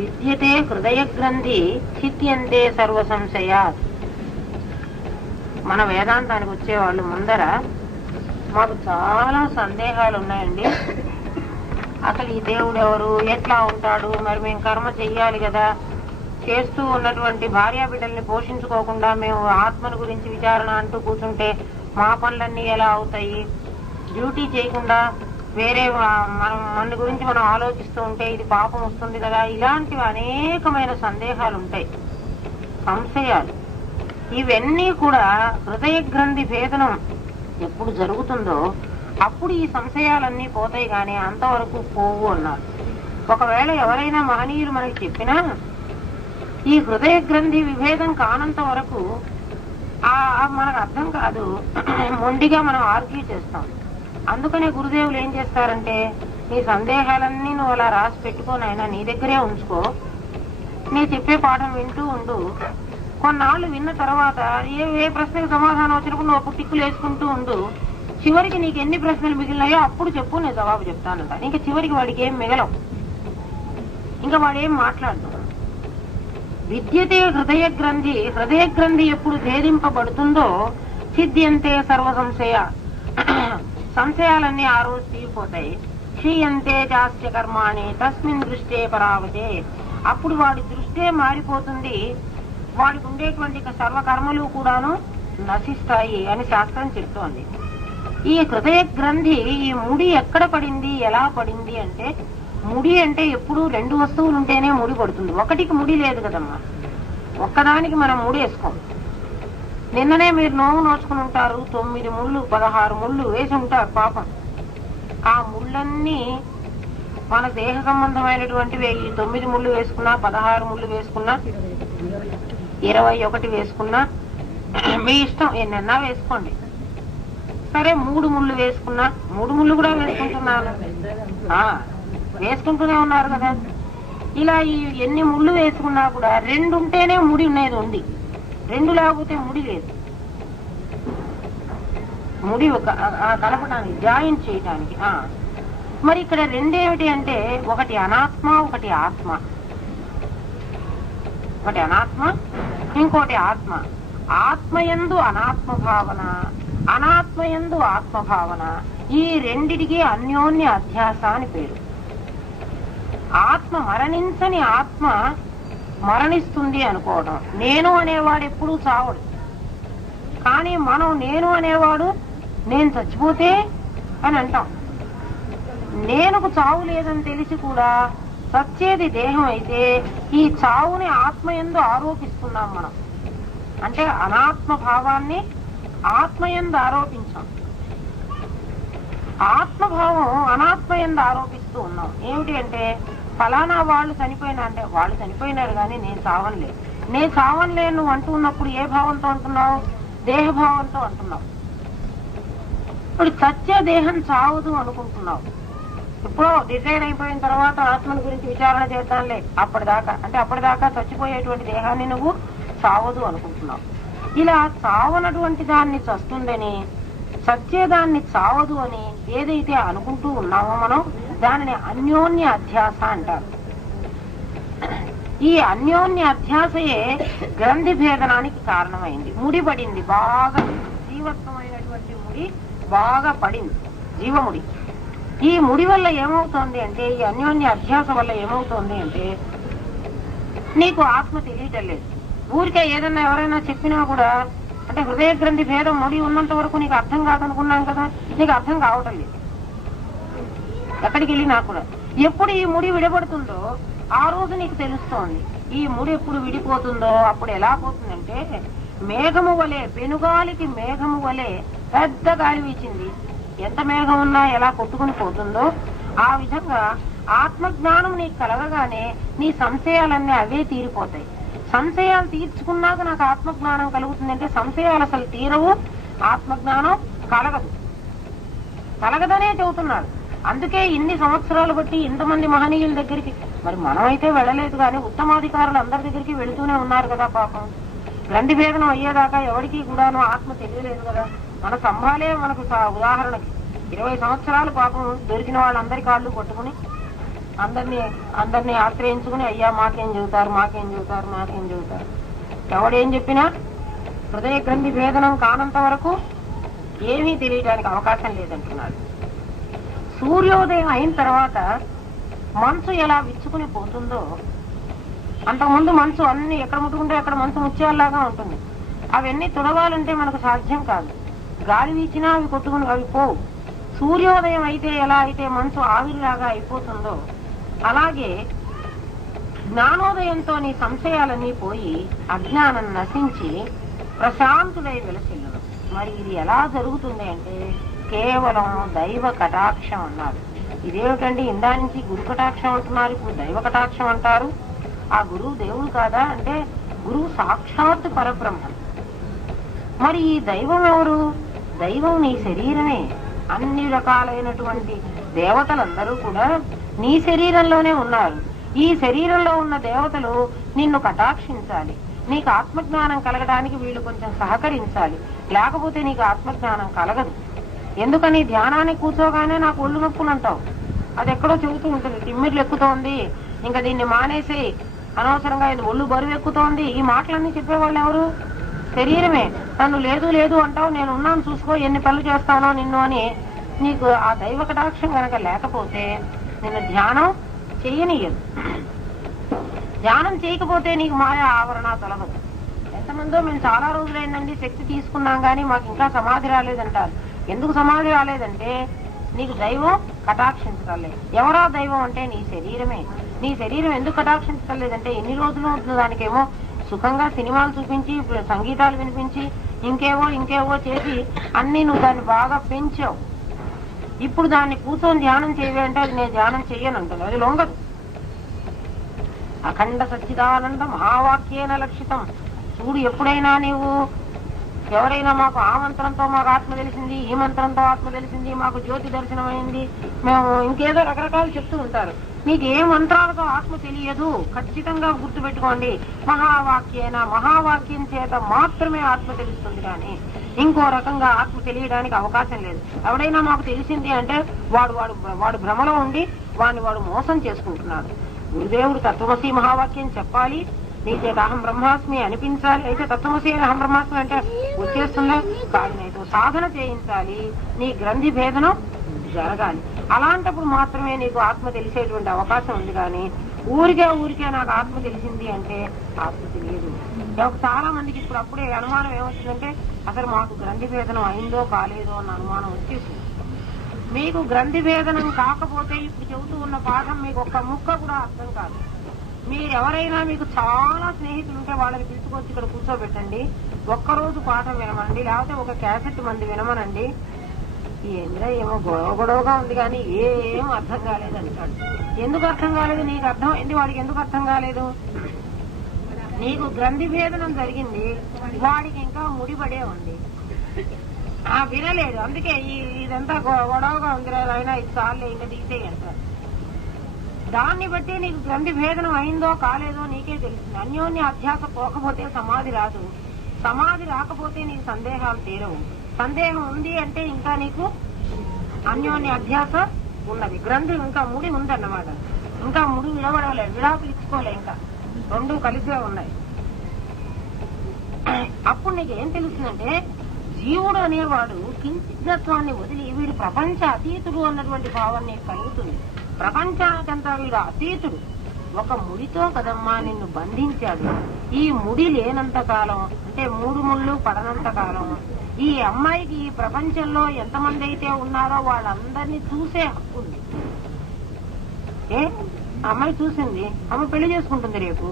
విద్యతే హృదయ గ్రంథి ఛిద్యంతే సర్వ సంశయాత్. మన వేదాంతానికి వచ్చేవాళ్ళు ముందర మాకు చాలా సందేహాలు ఉన్నాయండి. అసలు ఈ దేవుడు ఎవరు, ఎట్లా ఉంటాడు, మరి మేము కర్మ చెయ్యాలి కదా, చేస్తూ ఉన్నటువంటి భార్యా బిడ్డల్ని పోషించుకోకుండా మేము ఆత్మను గురించి విచారణ అంటూ కూర్చుంటే మా పనులన్నీ ఎలా అవుతాయి, డ్యూటీ చేయకుండా వేరే మన గురించి మనం ఆలోచిస్తూ ఉంటే ఇది పాపం వస్తుంది కదా, ఇలాంటివి అనేకమైన సందేహాలు ఉంటాయి, సంశయాలు. ఇవన్నీ కూడా హృదయ గ్రంథి భేదనం ఎప్పుడు జరుగుతుందో అప్పుడు ఈ సంశయాలన్నీ పోతాయి, కానీ అంతవరకు పోవు అన్నారు. ఒకవేళ ఎవరైనా మహనీయులు మనకి చెప్పినా ఈ హృదయ గ్రంథి విభేదం కానంత వరకు మనకు అర్థం కాదు, మొండిగా మనం ఆర్గ్యూ చేస్తాం. అందుకనే గురుదేవులు ఏం చేస్తారంటే, నీ సందేహాలన్నీ నువ్వు అలా రాసి పెట్టుకోనైనా నీ దగ్గరే ఉంచుకో, నీ చెప్పే పాఠం వింటూ ఉండు, కొన్నాళ్ళు విన్న తర్వాత ఏ ప్రశ్నకు సమాధానం వచ్చినప్పుడు నువ్వు అప్పుడు టిక్కులు వేసుకుంటూ ఉండు, చివరికి నీకు ఎన్ని ప్రశ్నలు మిగిలినాయో అప్పుడు చెప్పు, నేను జవాబు చెప్తానంట. ఇంకా చివరికి వాడికి ఏం మిగలవు, ఇంకా వాడేం మాట్లాడదు. విద్యతే హృదయ గ్రంథి, హృదయ గ్రంథి ఎప్పుడు భేదింపబడుతుందో సిద్ధ్యంతే సర్వ సంశయ, సంశయాలన్నీ ఆ రోజు తీరిపోతాయి. క్షీయంతే చాస్య కర్మాణి తస్మిన్ దృష్టే పరావతే, అప్పుడు వాడి దృష్టే మారిపోతుంది, వాడికి ఉండేటువంటి సర్వకర్మలు కూడాను నశిస్తాయి అని శాస్త్రం చెప్తోంది. ఈ హృదయ గ్రంథి, ఈ ముడి ఎక్కడ పడింది, ఎలా పడింది అంటే, ముడి అంటే ఎప్పుడు రెండు వస్తువులు ఉంటేనే ముడి పడుతుంది, ఒకటికి ముడి లేదు కదమ్మా. ఒక్కదానికి మనం ముడి వేసుకోం. నిన్ననే మీరు నోము నోచుకుని ఉంటారు, 9 ముళ్ళు 16 ముళ్ళు వేసి ఉంటారు పాపం. ఆ ముళ్ళన్నీ మన దేహ సంబంధమైనటువంటివి. ఈ 9 ముళ్ళు వేసుకున్నా, 16 ముళ్ళు వేసుకున్నా, 21 వేసుకున్నా మీ ఇష్టం, ఎన్నన్నా వేసుకోండి. సరే 3 ముళ్ళు వేసుకున్నా, 3 ముళ్ళు కూడా వేసుకుంటున్నారు, వేసుకుంటూనే ఉన్నారు కదా. ఇలా ఈ ఎన్ని ముళ్ళు వేసుకున్నా కూడా 2 ఉంటేనే ముడి ఉన్నది ఉంది, 2 లేకపోతే ముడి లేదు. ముడి కలపడానికి, జాయింట్ చేయటానికి. మరి ఇక్కడ 2 ఏమిటి అంటే, ఒకటి అనాత్మ, ఒకటి ఆత్మ. ఒకటి అనాత్మ, ఇంకోటి ఆత్మ. ఆత్మయందు అనాత్మ భావన, అనాత్మయందు ఆత్మభావన, ఈ రెండిటికి అన్యోన్య అధ్యాస అని పేరు. ఆత్మ మరణించని ఆత్మ మరణిస్తుంది అనుకోవడం. నేను అనేవాడు ఎప్పుడూ చావడు, కానీ మనం నేను అనేవాడు నేను చచ్చిపోతే అని అంటాం. నేనుకు చావు లేదని తెలిసి కూడా సచ్చేది దేహం అయితే ఈ చావుని ఆత్మయందు ఆరోపిస్తున్నాం మనం. అంటే అనాత్మ భావాన్ని ఆత్మయందు ఆరోపించాం, ఆత్మభావం అనాత్మయందు ఆరోపిస్తూ ఉన్నాం. ఏమిటి అంటే, ఫలానా వాళ్ళు చనిపోయినా అంటే వాళ్ళు చనిపోయినారు కానీ నేను చావన్లే, నేను చావన్లే నువ్వు అంటూ ఉన్నప్పుడు ఏ భావంతో అంటున్నావు? దేహభావంతో అంటున్నావు. ఇప్పుడు చచ్చే దేహం చావదు అనుకుంటున్నావు. ఇప్పుడు డిసైడ్ అయిపోయిన తర్వాత ఆత్మను గురించి విచారణ చేద్దాంలే, అప్పటిదాకా అంటే అప్పటిదాకా చచ్చిపోయేటువంటి దేహాన్ని నువ్వు చావదు అనుకుంటున్నావు. ఇలా చావనటువంటి దాన్ని చస్తుందని, చచ్చేదాన్ని చావదు అని ఏదైతే అనుకుంటూ ఉన్నామో మనం, దానిని అన్యోన్య అధ్యాస అంటారు. ఈ అన్యోన్య అధ్యాసయే గ్రంథి భేదనానికి కారణమైంది. ముడిపడింది బాగా, జీవత్వమైనటువంటి ముడి బాగా పడింది, జీవముడి. ఈ ముడి వల్ల ఏమవుతోంది అంటే, ఈ అన్యోన్య అధ్యాస వల్ల ఏమవుతోంది అంటే, నీకు ఆత్మ తెలియటం లేదు. ఊరికే ఏదన్నా ఎవరైనా చెప్పినా కూడా, అంటే హృదయ గ్రంథి భేదం ముడి ఉన్నంత వరకు నీకు అర్థం కాదనుకున్నాం కదా, నీకు అర్థం కావటం లేదు. ఎక్కడికి వెళ్ళినా కూడా ఎప్పుడు ఈ ముడి విడబడుతుందో ఆ రోజు నీకు తెలుస్తోంది. ఈ ముడి ఎప్పుడు విడిపోతుందో అప్పుడు ఎలా పోతుందంటే, మేఘము వలె, పెనుగాలికి మేఘము వలె పెద్ద గాలి వీచింది, ఎంత మేఘం ఉన్నా ఎలా కొట్టుకుని పోతుందో ఆ విధంగా ఆత్మజ్ఞానం నీకు కలగగానే నీ సంశయాలన్నీ అవే తీరిపోతాయి. సంశయాలు తీర్చుకున్నాక నాకు ఆత్మజ్ఞానం కలుగుతుంది అంటే, సంశయాలు అసలు తీరవు, ఆత్మజ్ఞానం కలగదనే చెబుతున్నాడు. అందుకే ఇన్ని సంవత్సరాలు బట్టి ఇంతమంది మహనీయుల దగ్గరికి, మరి మనమైతే వెళ్ళలేదు కానీ ఉత్తమాధికారులు అందరి దగ్గరికి వెళుతూనే ఉన్నారు కదా పాపం. గ్రంథి భేదనం అయ్యేదాకా ఎవరికి కూడాను ఆత్మ తెలియలేదు కదా. మన సంభాలే మనకు ఉదాహరణకి 20 సంవత్సరాలు పాపం దొరికిన వాళ్ళందరి కాళ్ళు పట్టుకుని అందరినీ ఆశ్రయించుకుని అయ్యా మాకేం చెబుతారు ఎవడేం చెప్పినా హృదయ గ్రంథి భేదనం కానంత వరకు ఏమీ తెలియడానికి అవకాశం లేదంటున్నాడు. సూర్యోదయం అయిన తర్వాత మనసు ఎలా విచ్చుకుని పోతుందో, అంతకుముందు మనసు అన్ని ఎక్కడ ముట్టుకుంటే అక్కడ మనసు ముత్యాల్లాగా ఉంటుంది. అవన్నీ తుడవాలంటే మనకు సాధ్యం కాదు. గాలి వీచినా అవి కొట్టుకుని అవి పోవు. సూర్యోదయం అయితే ఎలా అయితే మనసు ఆవిరిలాగా అయిపోతుందో, అలాగే జ్ఞానోదయంతో నీ సంశయాలన్నీ పోయి అజ్ఞానం నశించి ప్రశాంతుడై వెలసిల్లును. మరి ఇది ఎలా జరుగుతుంది అంటే కేవలం దైవ కటాక్షం అన్నారు. ఇదేమిటండి, ఇందా నుంచి గురు కటాక్షం అంటున్నారు, ఇప్పుడు దైవ కటాక్షం అంటారు. ఆ గురువు దేవుడు కాదా అంటే గురువు సాక్షాత్ పరబ్రహ్మ. మరి ఈ దైవం ఎవరు? దైవం నీ శరీరమే. అన్ని రకాలైనటువంటి దేవతలందరూ కూడా నీ శరీరంలోనే ఉన్నారు. ఈ శరీరంలో ఉన్న దేవతలు నిన్ను కటాక్షించాలి. నీకు ఆత్మజ్ఞానం కలగడానికి వీళ్ళు కొంచెం సహకరించాలి. లేకపోతే నీకు ఆత్మజ్ఞానం కలగదు. ఎందుకని ధ్యానానికి కూర్చోగానే నాకు ఒళ్ళు నొప్పులు అంటావు. అది ఎక్కడో చెబుతూ ఉంటుంది, తిమ్మిర్లు ఎక్కుతోంది, ఇంకా దీన్ని మానేసి అనవసరంగా ఇది ఒళ్ళు బరువు ఎక్కుతోంది. ఈ మాటలన్నీ చెప్పేవాళ్ళు ఎవరు? శరీరమే. నన్ను లేదు లేదు అంటావు, నేను ఉన్నాను చూసుకో, ఎన్ని పనులు చేస్తానో నిన్ను అని. నీకు ఆ దైవ కటాక్షం కనుక లేకపోతే నిన్ను ధ్యానం చెయ్యనియదు. ధ్యానం చేయకపోతే నీకు మాయ ఆవరణ తొలగదు. ఎంతమందో మేము చాలా రోజులైందండి శక్తి తీసుకున్నాం కానీ మాకు ఇంకా సమాధి రాలేదంటారు. ఎందుకు సమాధి రాలేదంటే నీకు దైవం కటాక్షించగలలేదు. ఎవరా దైవం అంటే నీ శరీరమే. నీ శరీరం ఎందుకు కటాక్షించగలేదంటే ఎన్ని రోజులు ఉంటుంది దానికేమో సుఖంగా సినిమాలు చూపించి సంగీతాలు వినిపించి ఇంకేవో చేసి అన్ని నువ్వు దాన్ని బాగా పెంచావు. ఇప్పుడు దాన్ని కూర్చొని ధ్యానం చేయవేంటే అది నేను ధ్యానం చెయ్యను అంటుంది. అది లొంగదు. అఖండ సచ్చిదానంద మహావాక్యేన లక్షితం. చూడు, ఎప్పుడైనా నీవు ఎవరైనా మాకు ఆ మంత్రంతో మాకు ఆత్మ తెలిసింది, ఈ మంత్రంతో ఆత్మ తెలిసింది, మాకు జ్యోతి దర్శనం అయింది, మేము ఇంకేదో రకరకాలు చెప్తూ ఉంటారు. మీకు ఏ మంత్రాలతో ఆత్మ తెలియదు. ఖచ్చితంగా గుర్తుపెట్టుకోండి, మహావాక్యం చేత మాత్రమే ఆత్మ తెలుస్తుంది కానీ ఇంకో రకంగా ఆత్మ తెలియడానికి అవకాశం లేదు. ఎవడైనా మాకు తెలిసింది అంటే వాడు భ్రమలో ఉండి వాడు మోసం చేసుకుంటున్నాడు. గురుదేవుడు తత్వమసి మహావాక్యం చెప్పాలి, నీ చేత అహం బ్రహ్మాస్మి అనిపించాలి. అయితే తత్వమసి అహం బ్రహ్మాస్మి అంటే వచ్చేస్తుందా కాదు, నీతో సాధన చేయించాలి, నీ గ్రంథి భేదనం జరగాలి. అలాంటప్పుడు మాత్రమే నీకు ఆత్మ తెలిసేటువంటి అవకాశం ఉంది. కానీ ఊరికే నాకు ఆత్మ తెలిసింది అంటే ఆత్మ తెలియదు. చాలా మందికి ఇప్పుడు అప్పుడే అనుమానం ఏమొచ్చిందంటే అసలు మాకు గ్రంథి భేదనం అయిందో కాలేదో అన్న అనుమానం వచ్చేసింది. మీకు గ్రంథి భేదనం కాకపోతే ఇప్పుడు చెబుతూ ఉన్న పాఠం మీకు ఒక్క ముక్క కూడా అర్థం కాదు. మీరెవరైనా మీకు చాలా స్నేహితులు ఉంటే వాళ్ళని పిలుచుకొచ్చి ఇక్కడ కూర్చోబెట్టండి, ఒక్కరోజు పాఠం వినమండి, లేకపోతే ఒక క్యాసెట్ మంది వినమనండి. ఏంద్రా ఏమో గొడవగా ఉంది కానీ ఏం అర్థం కాలేదు అంటాడు. ఎందుకు అర్థం కాలేదు? నీకు అర్థమైంది, వాడికి ఎందుకు అర్థం కాలేదు? నీకు గ్రంథి భేదనం జరిగింది, వాడికి ఇంకా ముడిపడే ఉంది, వినలేదు. అందుకే ఇదంతా గొడవగా ఉంది, అయినా ఇది చాలే ఇంకా తీసేయి అంటారు. దాన్ని బట్టి నీకు గ్రంథి భేదనం అయిందో కాలేదో నీకే తెలుస్తుంది. అన్యోన్య అధ్యాస పోకపోతే సమాధి రాదు. సమాధి రాకపోతే నీకు సందేహాలు తీరవు. సందేహం ఉంది అంటే ఇంకా నీకు అన్యోన్య అధ్యాస ఉన్నది. గ్రంథి ఇంకా ముడి ఉందన్నమాట. ఇంకా ముడి విడవడలేదు, విడాకులు ఇచ్చుకోలే, ఇంకా రెండు కలిసే ఉన్నాయి. అప్పుడు నీకు ఏం తెలుస్తుందంటే జీవుడు అనేవాడు కించిత్వాన్ని వదిలి వీడు ప్రపంచ అతీతుడు అన్నటువంటి భావం నీకు కలుగుతుంది. ప్రపంచానికంతా వీడు అతీతుడు. ఒక ముడితో కదమ్మా నిన్ను బంధించాడు. ఈ ముడి లేనంత కాలం, అంటే మూడు ముళ్ళు పడనంత కాలం ఈ అమ్మాయికి ఈ ప్రపంచంలో ఎంతమంది అయితే ఉన్నారో వాళ్ళందరినీ చూసే హక్కు ఉంది. అమ్మాయి చూసింది, ఆమె పెళ్లి చేసుకుంటుంది రేపు.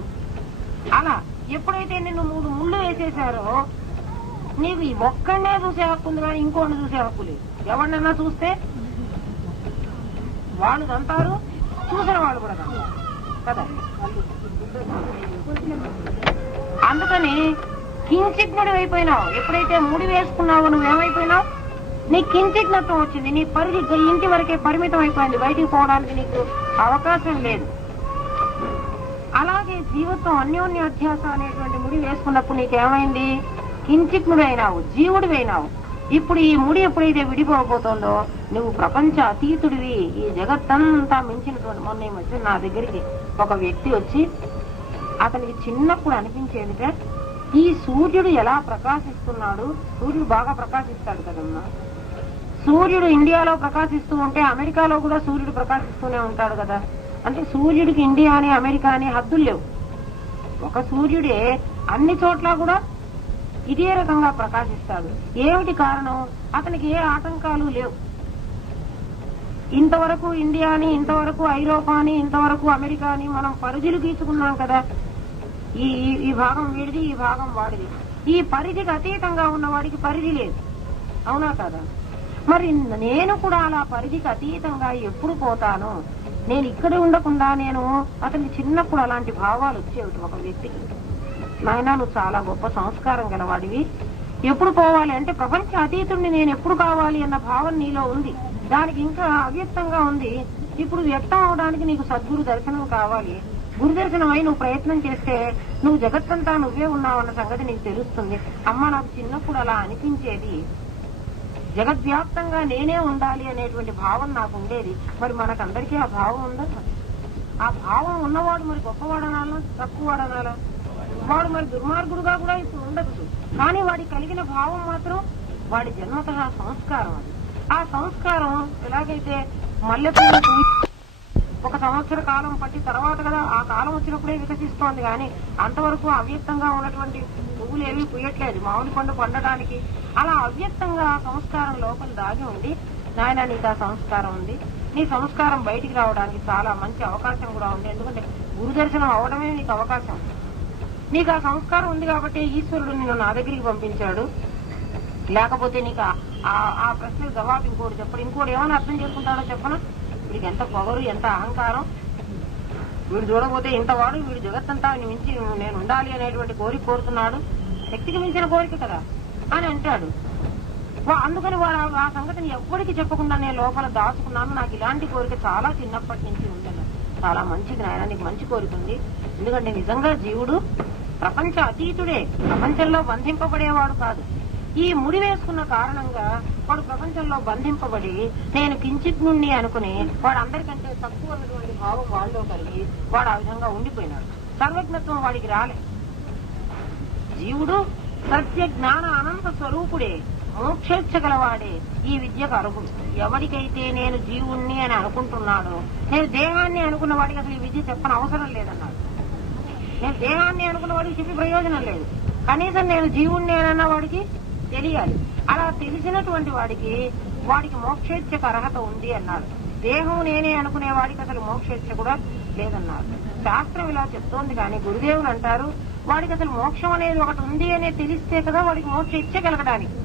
అలా ఎప్పుడైతే నిన్ను మూడు ముళ్ళు వేసేశారో నీకు ఒక్కడనే చూసే హక్కు ఉంది కానీ ఇంకోటి చూసే హక్కు లేదు. ఎవరినైనా చూస్తే వాళ్ళు తంతారు, చూసిన వాళ్ళు కూడా కదా. అందుకని కించిజ్ఞుడు అయిపోయినావు. ఎప్పుడైతే ముడి వేసుకున్నావో నువ్వేమైపోయినావు? నీ కించిజ్ఞత్వం వచ్చింది. నీ పరిధి ఇంటి వరకే పరిమితం అయిపోయింది, బయటికి పోవడానికి నీకు అవకాశం లేదు. అలాగే జీవితం అన్యోన్య అధ్యాస అనేటువంటి ముడి వేసుకున్నప్పుడు నీకేమైంది? కించిజ్ఞుడు అయినావు, జీవుడు అయినావు. ఇప్పుడు ఈ ముడి ఎప్పుడైతే విడిపోబోతోందో నువ్వు ప్రపంచ అతీతుడివి, ఈ జగత్తంతా మించినటువంటి. మొన్న ఈ మధ్య నా దగ్గరికి ఒక వ్యక్తి వచ్చి అతనికి చిన్నప్పుడు అనిపించేదిట, ఈ సూర్యుడు ఎలా ప్రకాశిస్తున్నాడు, సూర్యుడు బాగా ప్రకాశిస్తాడు కదమ్మా, సూర్యుడు ఇండియాలో ప్రకాశిస్తూ ఉంటే అమెరికాలో కూడా సూర్యుడు ప్రకాశిస్తూనే ఉంటాడు కదా. అంటే సూర్యుడికి ఇండియా అని అమెరికా అని హద్దులు లేవు. ఒక సూర్యుడే అన్ని చోట్ల కూడా ఇదే రకంగా ప్రకాశిస్తాడు. ఏమిటి కారణం? అతనికి ఏ ఆటంకాలు లేవు. ఇంతవరకు ఇండియా అని, ఇంతవరకు ఐరోపా అని, ఇంతవరకు అమెరికా అని మనం పరిధులు గీసుకున్నాం కదా. ఈ భాగం వీడిది, ఈ భాగం వాడిది. ఈ పరిధికి అతీతంగా ఉన్న వాడికి పరిధి లేదు, అవునా కదా? మరి నేను కూడా అలా పరిధికి అతీతంగా ఎప్పుడు పోతాను? నేను ఇక్కడ ఉండకుండా నేను అతనికి చిన్నప్పుడు అలాంటి భావాలు వచ్చేవి ఒక వ్యక్తికి. నాయనా, నువ్వు చాలా గొప్ప సంస్కారం గలవాడివి, ఎప్పుడు పోవాలి అంటే ప్రపంచ అతీతుడిని నేను ఎప్పుడు కావాలి అన్న భావం నీలో ఉంది. దానికి ఇంకా అవ్యక్తంగా ఉంది. ఇప్పుడు వ్యక్తం అవడానికి నీకు సద్గురు దర్శనం కావాలి. గురు దర్శనం అయి నువ్వు ప్రయత్నం చేస్తే నువ్వు జగత్తంతా నువ్వే ఉన్నావన్న సంగతి నీకు తెలుస్తుంది. అమ్మ, నాకు చిన్నప్పుడు అలా అనిపించేది, జగద్వ్యాప్తంగా నేనే ఉండాలి అనేటువంటి భావం నాకు ఉండేది. మరి మనకందరికీ ఆ భావం ఉందా? ఆ భావం ఉన్నవాడు మరి గొప్పవాడనాలా, తక్కువవాడనాలా? వాడు మరి దుర్మార్గుడుగా కూడా ఇప్పుడు ఉండదు. కానీ వాడికి కలిగిన భావం మాత్రం వాడి జన్మతః సంస్కారం. అది ఆ సంస్కారం ఎలాగైతే మల్లెపూలు ఒక సంవత్సర కాలం పట్టి తర్వాత కదా ఆ కాలం వచ్చినప్పుడే వికసిస్తోంది, కానీ అంతవరకు అవ్యక్తంగా ఉన్నటువంటి పువ్వులు ఏవి పూయట్లేదు మామిడి పండు పండటానికి. అలా అవ్యక్తంగా సంస్కారం లోపల దాగి ఉండి, నాయన నీకు ఆ సంస్కారం ఉంది, నీ సంస్కారం బయటికి రావడానికి చాలా మంచి అవకాశం కూడా ఉంది. ఎందుకంటే గురు దర్శనం అవడమే నీకు అవకాశం. నీకు ఆ సంస్కారం ఉంది కాబట్టి ఈశ్వరుడు నిన్ను నా దగ్గరికి పంపించాడు. లేకపోతే నీకు ఆ ప్రశ్నకు జవాబు ఇంకోటి చెప్పడు. ఇంకోటి ఏమైనా అర్థం చేసుకుంటాడో చెప్పను. వీడికి ఎంత పొగరు, ఎంత అహంకారం, వీడు చూడకపోతే ఇంతవాడు, వీడు జగత్తంతా మించి నేను ఉండాలి అనేటువంటి కోరిక కోరుతున్నాడు, శక్తికి మించిన కోరిక కదా అని అంటాడు. అందుకని వాడు ఆ సంగతిని ఎవ్వరికి చెప్పకుండా నేను లోపల దాచుకున్నాను. నాకు ఇలాంటి కోరిక చాలా చిన్నప్పటి నుంచి ఉందన్న. చాలా మంచిది నాయన, నీకు మంచి కోరిక ఉంది. ఎందుకంటే నిజంగా జీవుడు ప్రపంచ అతీతుడే, ప్రపంచంలో బంధింపబడేవాడు కాదు. ఈ ముడి వేసుకున్న కారణంగా వాడు ప్రపంచంలో బంధింపబడి నేను కించిత్ నుండి అనుకుని వాడు అందరికంటే తక్కువ ఉన్నటువంటి భావం వాళ్ళలో కలిగి వాడు ఆ విధంగా ఉండిపోయినాడు. సర్వజ్ఞత్వం వాడికి రాలే. జీవుడు సత్య జ్ఞాన అనంత స్వరూపుడే, మోక్షేచ్ఛ గలవాడే, ఈ విద్యకు అర్హుడు. ఎవరికైతే నేను జీవుణ్ణి అని అనుకుంటున్నాడో, నేను దేహాన్ని అనుకున్న వాడికి అసలు ఈ విద్య చెప్పని అవసరం లేదన్నాడు. నేను దేహాన్ని అనుకున్న వాడికి చెప్పి ప్రయోజనం లేదు. కనీసం నేను జీవుణ్ణి అని అన్న వాడికి తెలియాలి. అలా తెలిసినటువంటి వాడికి మోక్షేచ్ఛకు అర్హత ఉంది అన్నాడు. దేహం నేనే అనుకునే వాడికి అసలు మోక్షేచ్ఛ కూడా లేదన్నారు. శాస్త్రం ఇలా చెప్తోంది. కానీ గురుదేవులు అంటారు, వాడికి అసలు మోక్షం అనేది ఒకటి ఉంది అనే తెలిస్తే కదా వాడికి మోక్షేచ్ఛ కలగడానికి.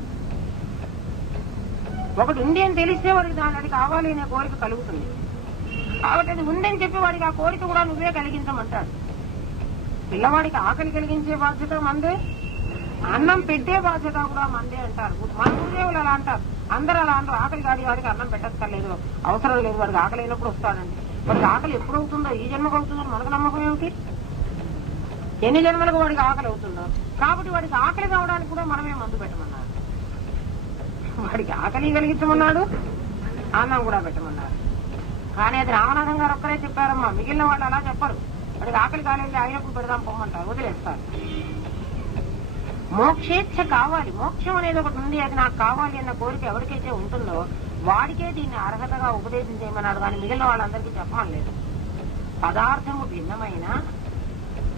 ఒకటి ఉంది అని తెలిస్తే వాడికి దానికి కావాలి అనే కోరిక కలుగుతుంది. కాబట్టి అది ఉందని చెప్పి వాడికి ఆ కోరిక కూడా నువ్వే కలిగించమంటాడు. పిల్లవాడికి ఆకలి కలిగించే బాధ్యత మందే, అన్నం పెట్టే బాధ్యత కూడా మందే అంటారు. మన గురుదేవులు అలా అంటారు. అందరూ అలా అంటారు, ఆకలి కాడి వాడికి అన్నం పెట్టక్కర్లేదు, అవసరం లేదు, వాడికి ఆకలి అయినప్పుడు వస్తాడండి. వాడికి ఆకలి ఎప్పుడు అవుతుందో, ఈ జన్మకు అవుతుందో మనకు నమ్మకం ఏమిటి? ఎన్ని జన్మలకు వాడికి ఆకలి అవుతుందో. కాబట్టి వాడికి ఆకలి కావడానికి కూడా మనమే మందు పెట్టమన్నారు. వాడికి ఆకలి కలిగించమన్నాడు, అన్నం కూడా పెట్టమన్నారు. కానీ అది రామనాథం గారు ఒక్కరే చెప్పారమ్మా, మిగిలిన వాళ్ళు అలా చెప్పరు. వాడికి ఆకలి కాలేదు, అయినప్పుడు పెడదాం పొమ్మంటారు, వదిలేస్తారు. మోక్షేచ్ఛ కావాలి, మోక్షం అనేది ఒకటి ఉంది, అది నాకు కావాలి అన్న కోరిక ఎవరికైతే ఉంటుందో వాడికే దీన్ని అర్హతగా ఉపదేశం చేయమన్నాడు. కానీ మిగిలిన వాళ్ళందరికీ చెప్పలేదు. పదార్థము భిన్నమైన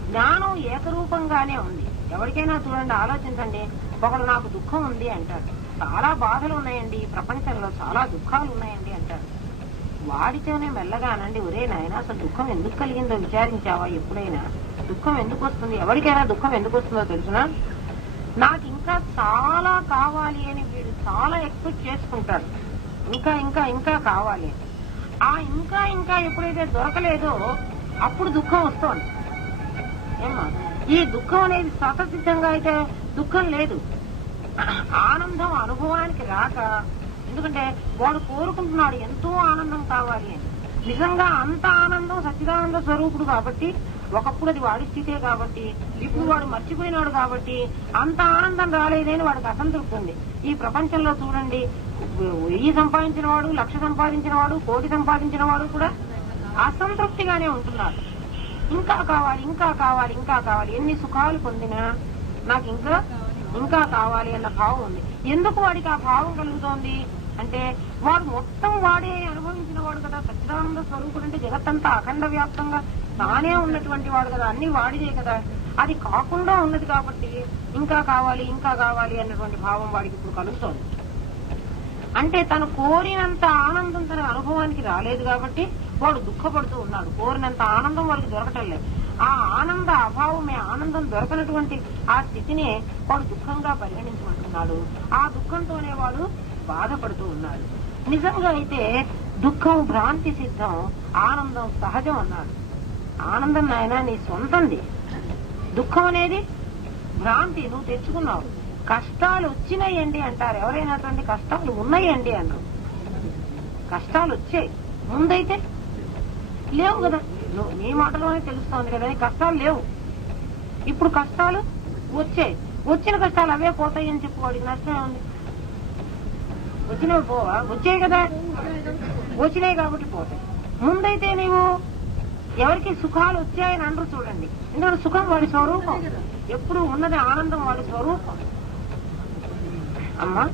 జ్ఞానం ఏకరూపంగానే ఉంది. ఎవరికైనా చూడండి, ఆలోచించండి. ఒకడు నాకు దుఃఖం ఉంది అంటాడు, చాలా బాధలు ఉన్నాయండి ఈ ప్రపంచంలో, చాలా దుఃఖాలు ఉన్నాయండి అంటాడు. వాడితోనే మెల్లగానండి, ఒరే నాయన అసలు దుఃఖం ఎందుకు కలిగిందో విచారించావా ఎప్పుడైనా? దుఃఖం ఎందుకు వస్తుంది? ఎవరికైనా దుఃఖం ఎందుకు వస్తుందో తెలుసునా? నాకు ఇంకా చాలా కావాలి అని వీడు చాలా ఎక్స్పెక్ట్ చేసుకుంటాడు. ఇంకా ఇంకా ఇంకా కావాలి. ఆ ఇంకా ఇంకా ఎప్పుడైతే దొరకలేదో అప్పుడు దుఃఖం వస్తోంది. ఏమా, ఈ దుఃఖం అనేది స్వతసిద్ధంగా అయితే దుఃఖం లేదు. ఆనందం అనుభవానికి రాక, ఎందుకంటే వాడు కోరుకుంటున్నాడు ఎంతో ఆనందం కావాలి అని. నిజంగా అంత ఆనందం సచ్చిదానంద స్వరూపుడు కాబట్టి ఒకప్పుడు అది వాడి స్థితే కాబట్టి, ఇప్పుడు వాడు మర్చిపోయినాడు కాబట్టి అంత ఆనందం రాలేదని వాడికి అసంతృప్తి ఉంది. ఈ ప్రపంచంలో చూడండి, 1000 సంపాదించిన వాడు, 1,00,000 సంపాదించిన వాడు, 1,00,00,000 సంపాదించిన వాడు కూడా అసంతృప్తిగానే ఉంటున్నాడు. ఇంకా కావాలి, ఇంకా కావాలి, ఇంకా కావాలి. ఎన్ని సుఖాలు పొందినా నాకు ఇంకా ఇంకా కావాలి అన్న భావం ఉంది. ఎందుకు వాడికి ఆ భావం కలుగుతోంది అంటే, వాడు మొత్తం వాడే అనుభవించిన వాడు కదా. సచ్చిదానంద స్వరూపుడు అంటే జగత్తంతా అఖండ వ్యాప్తంగా తానే ఉన్నటువంటి వాడు కదా, అన్ని వాడిదే కదా. అది కాకుండా ఉన్నది కాబట్టి ఇంకా కావాలి, ఇంకా కావాలి అన్నటువంటి భావం వాడికి ఇప్పుడు కలుగుతోంది. అంటే తను కోరినంత ఆనందం తన అనుభవానికి రాలేదు కాబట్టి వాడు దుఃఖపడుతూ ఉన్నాడు. కోరినంత ఆనందం వాడికి దొరకటం లేదు. ఆ ఆనంద అభావమే, ఆనందం దొరకనటువంటి ఆ స్థితినే వాడు దుఃఖంగా పరిగణించమంటున్నాడు. ఆ దుఃఖంతోనే వాడు బాధపడుతూ ఉన్నాడు. నిజంగా అయితే దుఃఖం భ్రాంతి సిద్ధం, ఆనందం సహజం అన్నాడు. ఆనందం నాయన నీ సొంతంది, దుఃఖం అనేది భ్రాంతి, నువ్వు తెచ్చుకున్నావు. కష్టాలు వచ్చినాయండి అంటారు ఎవరైనా, కష్టాలు ఉన్నాయండి అన్నారు. కష్టాలు వచ్చాయి, ముందైతే లేవు కదా. నీ మాటలోనే తెలుస్తోంది కదా, కష్టాలు లేవు. ఇప్పుడు కష్టాలు వచ్చాయి, వచ్చిన కష్టాలు అవే పోతాయి అని చెప్పు, వాడికి నష్టమే ఉంది. వచ్చినవి పోవా? వచ్చాయి కదా, వచ్చినాయి కాబట్టి పోతాయి. ముందైతే నీవు ఎవరికి సుఖాలు వచ్చాయని అనరు చూడండి. ఎందుకంటే సుఖం వాడి స్వరూపం, ఎప్పుడు ఉన్నది ఆనందం వాడి స్వరూపం. అమ్మా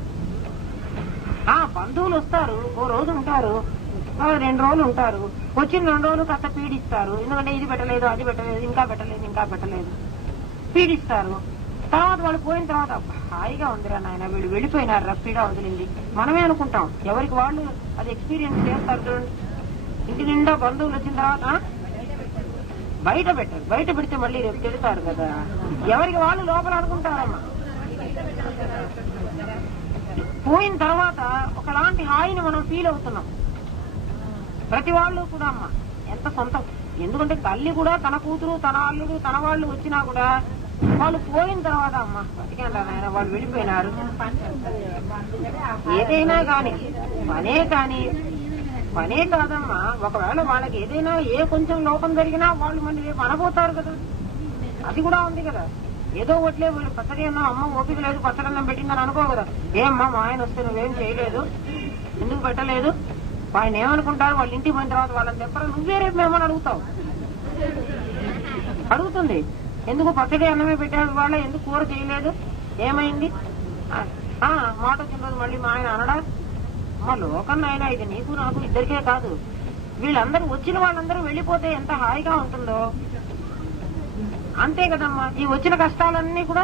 బంధువులు వస్తారు, ఓ రోజు ఉంటారు, 2 రోజులు ఉంటారు. వచ్చిన 2 రోజులు కాస్త పీడిస్తారు. ఎందుకంటే ఇది పెట్టలేదు, అది పెట్టలేదు, ఇంకా పెట్టలేదు, ఇంకా పెట్టలేదు, పీడిస్తారు. తర్వాత వాళ్ళు పోయిన తర్వాత హాయిగా ఉందిరా నాయన, వీళ్ళు వెళ్ళిపోయినారు, పీడ వదిలింది మనమే అనుకుంటాం. ఎవరికి వాళ్ళు అది ఎక్స్పీరియన్స్ చేస్తారు చూడండి. ఇంటి నిండా బంధువులు వచ్చిన తర్వాత బయట పెట్టారు, బయట పెడితే మళ్ళీ రేపు తిడతారు కదా. ఎవరికి వాళ్ళు లోపల అనుకుంటారమ్మా. పోయిన తర్వాత ఒకలాంటి హాయిని మనం ఫీల్ అవుతున్నాం ప్రతి వాళ్ళు కూడా. అమ్మ ఎంత సొంతం, ఎందుకంటే తల్లి కూడా తన కూతురు, తన అల్లుడు, తన వాళ్ళు వచ్చినా కూడా వాళ్ళు పోయిన తర్వాత అమ్మ బతికాను నాయన, వాళ్ళు వెళ్ళిపోయినారు. ఏదైనా కానీ పనే కాదమ్మా. ఒకవేళ వాళ్ళకి ఏదైనా కొంచెం లోపం జరిగినా వాళ్ళు మళ్ళీ రేపు అనబోతారు కదా, అది కూడా ఉంది కదా. ఏదో ఒకట్లే వీళ్ళు పచ్చడి అన్నా, అమ్మ ఓపిక లేదు పచ్చడన్నం పెట్టిందని అనుకో కదా. ఏమ్మా మా ఆయన వస్తే నువ్వేం చేయలేదు, ఎందుకు పెట్టలేదు, ఆయన ఏమనుకుంటారు, వాళ్ళ ఇంటికి పోయిన తర్వాత వాళ్ళని చెప్పరా, నువ్వే రేపు మేమని అడుగుతావు. అడుగుతుంది, ఎందుకు పచ్చడి అన్నమే పెట్టాడు వాళ్ళ, ఎందుకు కూర చేయలేదు, ఏమైంది మాట వచ్చిన రోజు మళ్ళీ మా ఆయన అనడా. మా లోకం ఆయన, ఇది నీకు నాకు ఇద్దరికే కాదు, వీళ్ళందరూ వచ్చిన వాళ్ళందరూ వెళ్ళిపోతే ఎంత హాయిగా ఉంటుందో అంతే కదమ్మా. ఈ వచ్చిన కష్టాలన్నీ కూడా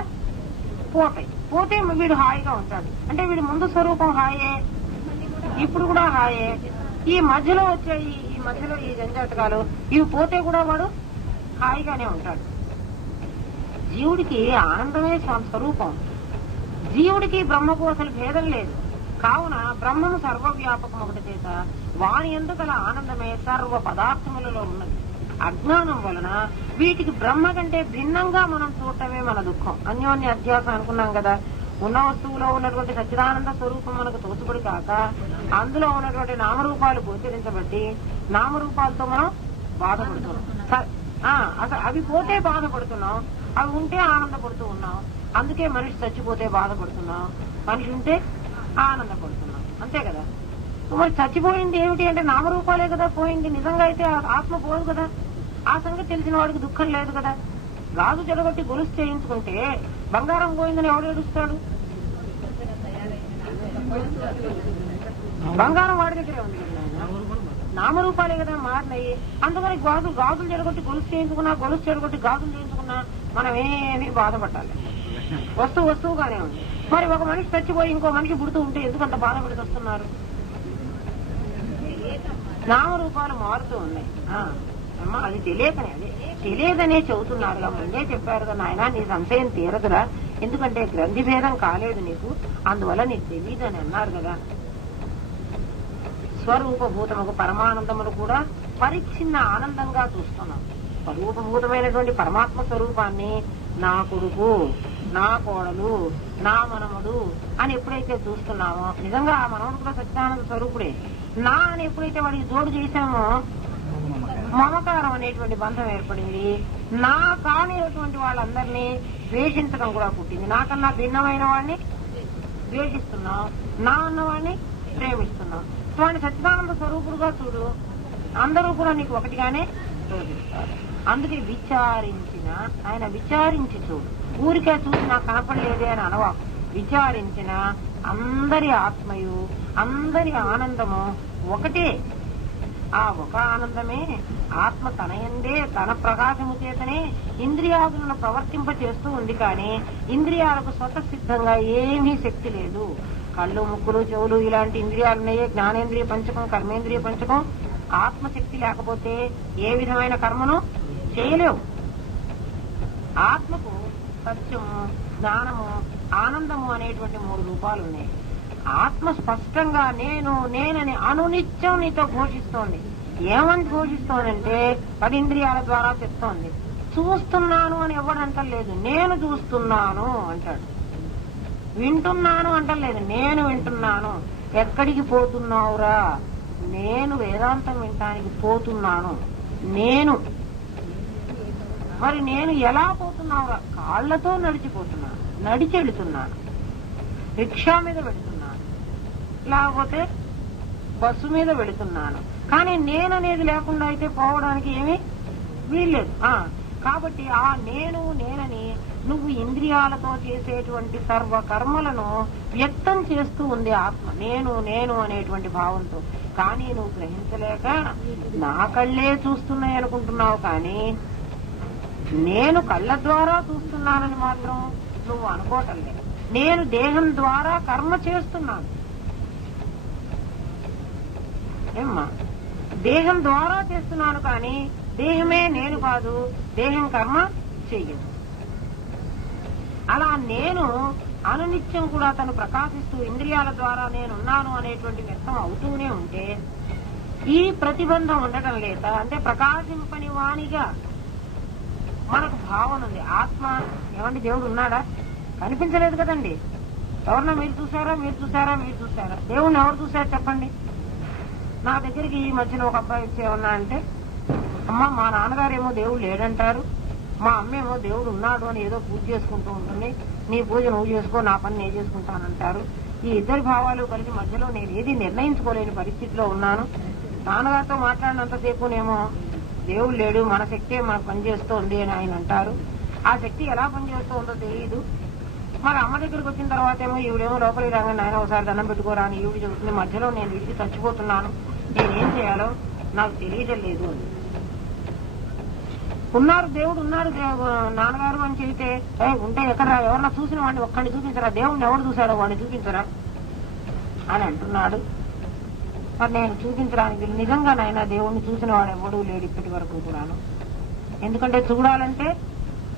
పోతాయి, పోతే వీడు హాయిగా ఉంటాడు. అంటే వీడి ముందు స్వరూపం హాయే, ఇప్పుడు కూడా హాయే. ఈ మధ్యలో వచ్చాయి, ఈ మధ్యలో ఈ జంజాటకాలు ఇవి పోతే కూడా వాడు హాయిగానే ఉంటాడు. జీవుడికి ఆనందమే స్వరూపం. జీవుడికి బ్రహ్మకు అసలు భేదం లేదు. కావున బ్రహ్మము సర్వవ్యాపకం ఒకటి చేత వాని ఎందుకల ఆనందమే సర్వ పదార్థములలో ఉన్నది. అజ్ఞానం వలన వీటికి బ్రహ్మ కంటే భిన్నంగా మనం చూడటమే మన దుఃఖం. అన్యోన్య అధ్యాసం అనుకున్నాం కదా. ఉన్న వస్తువులో ఉన్నటువంటి సచ్చిదానంద స్వరూపం మనకు తోచుబడి కాక అందులో ఉన్నటువంటి నామరూపాలు గోచరించబట్టి నామరూపాలతో మనం బాధపడుతున్నాం. అసలు అవి పోతే బాధపడుతున్నాం, అవి ఉంటే ఆనందపడుతూ ఉన్నాం. అందుకే మనిషి చచ్చిపోతే బాధపడుతున్నాం, మనిషి ఉంటే ఆనందపడుతున్నాం, అంతే కదా. మరి చచ్చిపోయింది ఏమిటి అంటే నామరూపాలే కదా పోయింది. నిజంగా అయితే ఆత్మ పోదు కదా. ఆ సంగతి తెలిసిన వాడికి దుఃఖం లేదు కదా. గాజు చెడగొట్టి గొలుసు చేయించుకుంటే బంగారం పోయిందని ఎవడు ఏడుస్తాడు? బంగారం వాడి దగ్గరే ఉంది కదా, నామరూపాలే కదా మారినాయి. అందుకని గాజులు చెడగొట్టి గొలుసు చేయించుకున్నా, గొలుసు చెడగొట్టి గాజులు చేయించుకున్నా మనం ఏమీ బాధపడాలి, వస్తువుగానే ఉంది. మరి ఒక మనిషి చచ్చిపోయి ఇంకో మనిషి పుడుతూ ఉంటే ఎందుకంత బాధపడి వస్తున్నారు? నామరూపాలు మారుతూ ఉన్నాయి. అమ్మా అది తెలియకనే, అదే తెలియదనే చెబుతున్నారుగా. ముందే చెప్పారుగా నాయన, నీ సంశయం తీరదురా, ఎందుకంటే గ్రంథి భేదం కాలేదు నీకు, అందువల్ల నీకు తెలియదని అన్నారు కదా. స్వరూపభూతముకు పరమానందమును కూడా పరిచ్ఛిన్న ఆనందంగా చూస్తున్నాం. స్వరూపభూతమైనటువంటి పరమాత్మ స్వరూపాన్ని నా కొడుకు, నా కోడలు, నా మనముడు అని ఎప్పుడైతే చూస్తున్నామో, నిజంగా ఆ మనముడు కూడా సచ్చిదానంద స్వరూపుడే. నా అని ఎప్పుడైతే వాడికి జోడు చేశామో మమకారం అనేటువంటి బంధం ఏర్పడింది. నా కానిటువంటి వాళ్ళందరినీ ద్వేషించడం కూడా పుట్టింది. నాకన్నా భిన్నమైన వాడిని ద్వేషిస్తున్నాం, నా అన్నవాడిని ప్రేమిస్తున్నాం. వాడిని సచ్చిదానంద స్వరూపుడుగా చూడు, అందరూ కూడా నీకు ఒకటిగానే శోధిస్తారు. అందుకే విచారించిన ఆయన విచారించి చూడు. ఊరికే చూసి నాకు కనపడలేదే అని అనవా. విచారించిన అందరి ఆత్మయు అందరి ఆనందము ఒకటే. ఆ ఒక ఆనందమే ఆత్మ తనయందే తన ప్రకాశము చేతనే ఇంద్రియాదులను ప్రవర్తింప చేస్తూ ఉంది. కానీ ఇంద్రియాలకు స్వతసిద్ధంగా ఏమీ శక్తి లేదు. కళ్ళు, ముక్కులు, చెవులు ఇలాంటి ఇంద్రియాలున్నాయే, జ్ఞానేంద్రియ పంచకం, కర్మేంద్రియ పంచకం. ఆత్మశక్తి లేకపోతే ఏ విధమైన కర్మను చేయలేవు. ఆత్మకు సత్యము, జ్ఞానము, ఆనందము అనేటువంటి 3 రూపాలు ఉన్నాయి. ఆత్మ స్పష్టంగా నేను నేనని అనునిత్యం నీతో ఘోషిస్తోంది. ఏమని ఘోషిస్తోందంటే 10 ఇంద్రియాల ద్వారా చెప్తోంది. చూస్తున్నాను అని ఎవడంటలేదు, నేను చూస్తున్నాను అంటాడు. వింటున్నాను అంటలేదు, నేను వింటున్నాను. ఎక్కడికి పోతున్నావురా? నేను వేదాంతం వినటానికి పోతున్నాను. నేను మరి నేను ఎలా పోతున్నావురా? కాళ్లతో నడిచిపోతున్నాను, నడిచెడుతున్నాను, రిక్షా మీద వెళుతున్నాను, లేకపోతే బస్సు మీద వెళుతున్నాను. కానీ నేననేది లేకుండా అయితే పోవడానికి ఏమీ వీల్లేదు. కాబట్టి ఆ నేను నేనని నువ్వు ఇంద్రియాలతో చేసేటువంటి సర్వ కర్మలను వ్యక్తం చేస్తూ ఉంది ఆత్మ. నేను నేను అనేటువంటి భావంతో. కానీ నువ్వు గ్రహించలేక నా కళ్ళే చూస్తున్నాయి అనుకుంటున్నావు. కానీ నేను కళ్ళ ద్వారా చూస్తున్నానని మాత్రం నువ్వు అనుకోవటం లేదు. నేను దేహం ద్వారా కర్మ చేస్తున్నాను. ఏమ్మా, దేహం ద్వారా చేస్తున్నాను, కానీ దేహమే నేను కాదు. దేహం కర్మ చెయ్యదు. అలా నేను అనునిత్యం కూడా తను ప్రకాశిస్తూ ఇంద్రియాల ద్వారా నేనున్నాను అనేటువంటి వ్యక్తం అవుతూనే ఉంటే ఈ ప్రతిబంధం ఉండటం లేక, అంటే ప్రకాశింపని వాణిగా మనకు భావన ఉంది. ఆత్మ ఏమండి దేవుడు ఉన్నాడా? కనిపించలేదు కదండి. ఎవరన్నా మీరు చూసారా? దేవుణ్ణి ఎవరు చూసారు చెప్పండి. నా దగ్గరికి ఈ మధ్యన ఒక అబ్బాయి వచ్చేమన్నా అంటే, అమ్మ మా నాన్నగారేమో దేవుడు లేడంటారు, మా అమ్మేమో దేవుడు ఉన్నాడు అని ఏదో పూజ చేసుకుంటూ ఉంటుంది, నీ పూజ నువ్వు చేసుకో, నా పని నేను చేసుకుంటానంటారు. ఈ ఇద్దరి భావాలు కలిసి మధ్యలో నేను ఏది నిర్ణయించుకోలేని పరిస్థితిలో ఉన్నాను. నాన్నగారితో మాట్లాడినంతసేపునేమో దేవుడు లేడు, మన శక్తే మనకు పనిచేస్తోంది అని ఆయన అంటారు. ఆ శక్తి ఎలా పనిచేస్తోందో తెలియదు. మరి అమ్మ దగ్గరికి వచ్చిన తర్వాత ఏమో ఈవిడేమో లోపలికి రాగానే ఆయన ఒకసారి దండం పెట్టుకోరా అని ఈవిడ చెబుతుంది. మధ్యలో నేను విడిచి చచ్చిపోతున్నాను, నేనేం చేయాలో నాకు తెలియడం లేదు అని. ఉన్నారు దేవుడు ఉన్నాడు నాన్నగారు అని చెబితే, ఉంటే ఎక్కడ ఎవరన్నా చూసిన వాడిని ఒక్కడిని చూపించరా? దేవుడిని ఎవరు చూశాడో వాడిని చూపించరా అని అంటున్నాడు. మరి నేను చూపించడానికి నిజంగా నాయన దేవుణ్ణి చూసిన వాడు ఎవడూ లేడు ఇప్పటి వరకు కూడాను. ఎందుకంటే చూడాలంటే